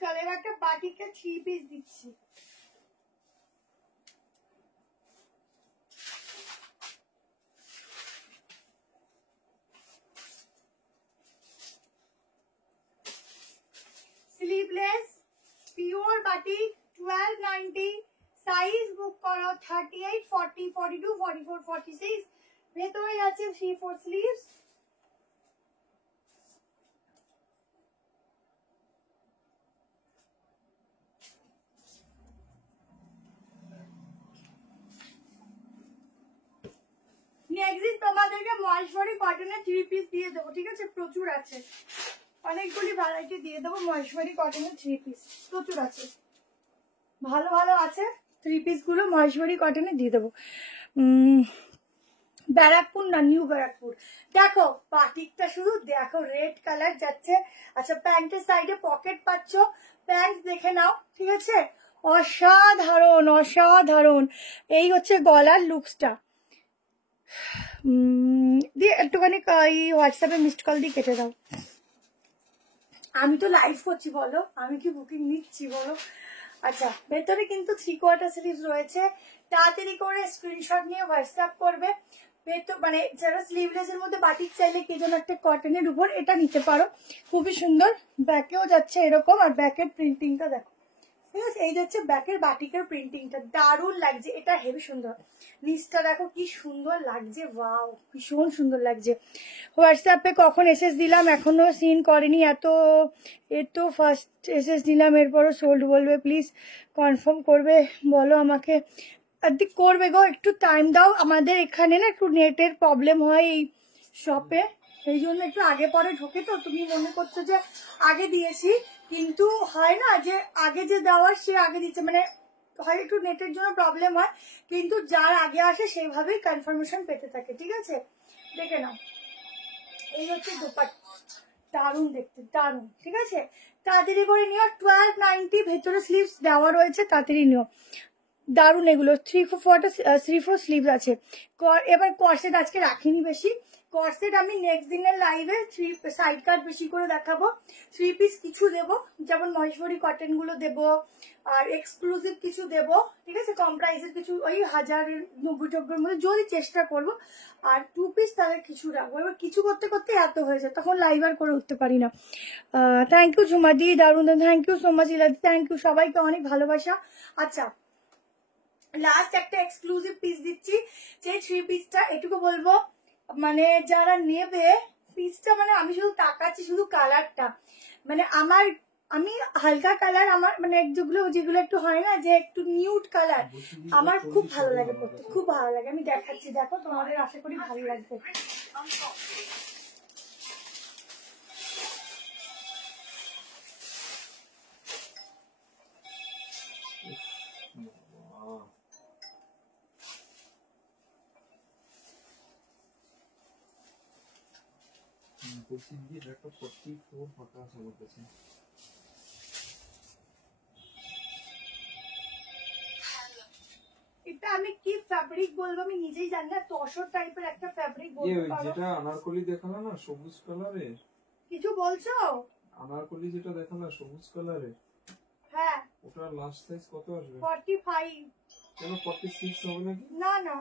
চলো এবার একটা বাটিকে 3 পিস দিচ্ছি। স্লিভলেস পিওর বাটিক, 1290, সাইজ বুক করো 38, 40, 42, 44, 46। ভেতরে আছে 3/4 স্লিভস। নেক্সট তোমাদেরকে মহেশ্বরী কটনের 3 পিস দিয়ে দেবো, ঠিক আছে। প্রচুর আছে, অনেকগুলি ভ্যারাইটি দিয়ে দেবো। মহেশ্বরী কটনের 3 পিস প্রচুর আছে, ভালো ভালো আছে। 3 পিসগুলো মহেশ্বরী কটনে দিয়ে দেবো। ব্যারাকপুর না, নিউ ব্যারাকপুর। দেখো বাটিকটা শুধু দেখো, রেড কালার যাচ্ছে। আচ্ছা, প্যান্টের সাইডে পকেট পাচ্ছ, প্যান্ট দেখে নাও, ঠিক আছে? অসাধারণ অসাধারণ। এই হচ্ছে গলার লুকসটা। দিয়ে একটুখানি হোয়াটসঅ্যাপে মিসড কল দিয়ে কেটে দাও। আমি তো লাইভ করছি, বলো আমি কি বুকিং নিচ্ছি বলো? আচ্ছা, ভেতরে কিন্তু 3/4 স্লিভস রয়েছে। তাড়াতাড়ি করে স্ক্রিনশট নিয়ে হোয়াটসঅ্যাপ করবে। ভেতর মানে যারা স্লিভলেস এর মধ্যে বাটিক চাইলে কি যেন একটা কটনের উপর এটা নিতে পারো, খুবই সুন্দর। ব্যাকেও যাচ্ছে এরকম, আর ব্যাকের প্রিন্টিংটা দেখো, ঠিক আছে? এই যাচ্ছে ব্যাকের বাটিকের প্রিন্টিংটা, দারুণ লাগছে, এটা হেভি সুন্দর। নিচটা দেখো কি সুন্দর লাগছে, ওয়াও ভীষণ সুন্দর লাগছে। হোয়াটসঅ্যাপে কখন এসএস দিলাম এখনো সিন করেনি, এত ফার্স্ট এসএস দিলাম, এরপরও সোল্ড বলবে, প্লিজ কনফার্ম করবে বলো আমাকে। আদি করবে গো, একটু টাইম দাও। আমাদের এখানে না একটু নেটের প্রবলেম হয় এই শপে, সেই জন্য একটু আগে পরে ঢোকে। তো তুমি মনে করছো যে আগে দিয়েছি, কিন্তু হয় না যে আগে যে দেওয়ার সে আগে দিচ্ছে, মানে হয় একটু নেটের জন্য প্রবলেম হয়, কিন্তু যার আগে আসে সেইভাবেই কনফার্মেশন পেতে থাকে, ঠিক আছে? দেখে নাও, এই হচ্ছে দোপাট্টা, দারুণ দেখতে, দারুণ, ঠিক আছে? তাড়াতাড়ি করে নিও। 1290 ভেতরে স্লিভস দেওয়া রয়েছে, তাড়াতাড়ি নিও, দারুণ এগুলো। 3/4 স্লিভ আছে। এবার কর্সেট আজকে রাখিনি বেশি, কর্সেট আমি নেক্সট দিনের লাইভে সাইড কাট বেশি করে দেখাবো। 3 পিস কিছু দেবো, যেমন মহেশ্বরী কটন গুলো দেবো, আর এক্সক্লুসিভ কিছু দেবো, ঠিক আছে? কম প্রাইসের কিছু ওই 1090 মধ্যে যদি চেষ্টা করবো। আর 2 পিস তাদের কিছু রাখবো। এবার কিছু করতে করতে এত হয়ে যায়, তখন লাইভ আর করে উঠতে পারি না। থ্যাংক ইউ ঝুমাদি, দারুণ, থ্যাংক ইউ সো মাচ ইলাদি, থ্যাংক ইউ, সবাইকে অনেক ভালোবাসা। আচ্ছা, লাস্ট একটা এক্সক্লুসিভ পিস দিচ্ছি, যে 3 পিসটা এটুকু বলবো, মানে যারা নেবে পিসটা, মানে আমি শুধু তাকাচ্ছি শুধু কালারটা, মানে আমি হালকা কালার, আমার মানে যেগুলো একটু হয় না যে একটু নিউড কালার, আমার খুব ভালো লাগে পড়তে, খুব ভালো লাগে। আমি দেখাচ্ছি, দেখো, তোমাদের আশা করি ভালো লাগবে। এটা আমি কি ফ্যাব্রিক বলবো আমি নিজেই জানি না, তসর টাইপের একটা ফ্যাব্রিক বলতে পারো। যেটা আনারকলি দেখালো না সবুজ কালারের, কিছু বলছো? আনারকলি যেটা দেখালো সবুজ কালারের, হ্যাঁ, ওটা লাস্ট সাইজ কত আসবে? 45। কেন 46 হবে নাকি? না না,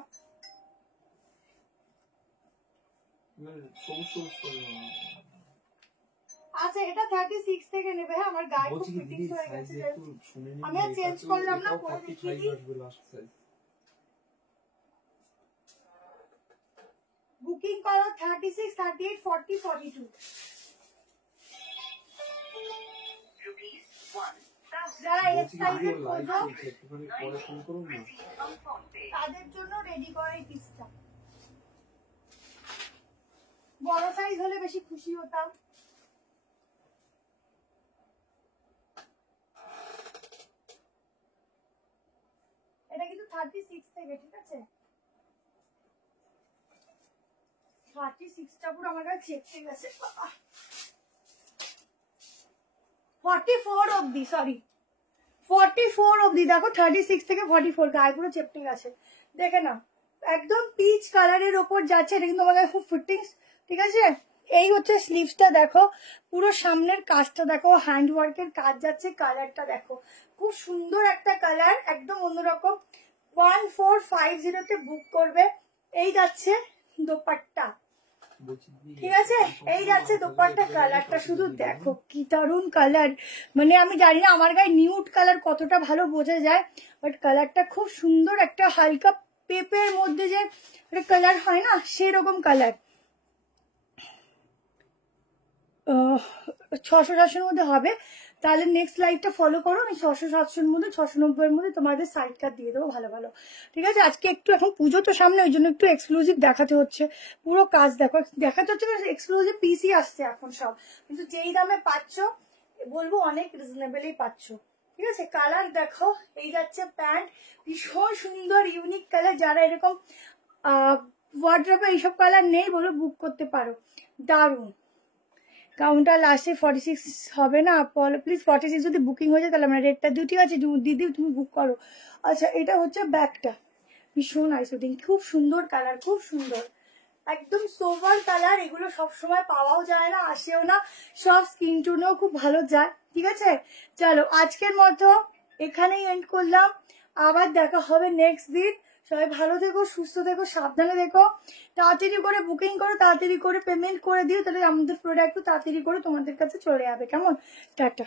মানে সবুজ সবুজ কালার। আচ্ছা, এটা 36 থেকে নেবে। হ্যাঁ, আমার গায়ে খুব ফিটিংস হয়ে গেছে, আমি আর চেঞ্জ করলাম না, পরে দেখিয়ে দিই। বুকিং করো 36, 38, 40, 42। যারা এস সাইজের খোঁজো তাদের জন্য রেডি করে এই পিসটা। বড় সাইজ হলে বেশি খুশি হতাম। এটা কিন্তু 36 থেকে, ঠিক আছে? 36টা পুরো আমার কাছে চেপে গেছে। 44 অবধি, সরি 44 অবধি, দেখো 36 থেকে 44 গায়ে পুরো চেপটে গেছে, দেখে না? একদম পিচ কালারের ওপর যাচ্ছে, এটা কিন্তু আমার খুব ফিটিংস, ঠিক আছে? এই হচ্ছে স্লিভসটা, দেখো পুরো সামনের কাজটা দেখো, হ্যান্ড ওয়ার্কের কাজ যাচ্ছে, কালারটা দেখো খুব সুন্দর একটা কালার, একদম অন্যরকম। 1450 তে বুক করবে। এই যাচ্ছে দোপাট্টা, ঠিক আছে? এই যাচ্ছে দোপাট্টা, কালারটা শুধু দেখো কি দারুণ কালার। মানে আমি জানি না আমার গায়ে নিউড কালার কতটা ভালো বোঝা যায়, বাট কালারটা খুব সুন্দর, একটা হালকা পেপের মধ্যে যে একটা কালার হয় না, সেরকম কালার। 600-700 মধ্যে হবে, তাহলে নেক্সট লাইভটা ফলো করো। আমি 600-700 মধ্যে, 690 মধ্যে তোমাদের সাইড কাট দিয়ে দেবো ভালো ভালো, ঠিক আছে? আজকে একটু এখন পুজো তো সামনে, ওই জন্য একটু এক্সক্লুসিভ দেখাতে হচ্ছে। পুরো কাজ দেখো, দেখাতে হচ্ছে, এক্সক্লুসিভ পিসই আসছে এখন সব, কিন্তু যেই দামে পাচ্ছ বলবো অনেক রিজনেবলই পাচ্ছ। ঠিক আছে। কালার দেখো, এই যাচ্ছে প্যান্ট, ভীষণ সুন্দর ইউনিক কালার। যারা এরকম ওয়ার্ড্রপে এইসব কালার নেই বলো, বুক করতে পারো, দারুণ। কাউন্টার লাস্টে 46 হবে না প্লিজ, 46 যদি বুকিং হয়ে যায় তাহলে আমরা রেটটা দিই, ঠিক আছে দিদি তুমি বুক করো। আচ্ছা এটা হচ্ছে ব্যাগটা, ভীষণ আইসুদিং, খুব সুন্দর কালার, খুব সুন্দর, একদম সোভার কালার। এগুলো সবসময় পাওয়াও যায় না, আসেও না, সব স্কিন টোনেও খুব ভালো যায়, ঠিক আছে। চলো আজকের মতো এখানেই এন্ড করলাম, আবার দেখা হবে নেক্সট দিন। সবাই ভালো থেকো, সুস্থ থেকো, সাবধানে থেকো, তাড়াতাড়ি করে বুকিং করো, তাড়াতাড়ি করে পেমেন্ট করে দিও, তাহলে আমাদের প্রোডাক্ট তাড়াতাড়ি করে তোমাদের কাছে চলে যাবে, কেমন। টাটা।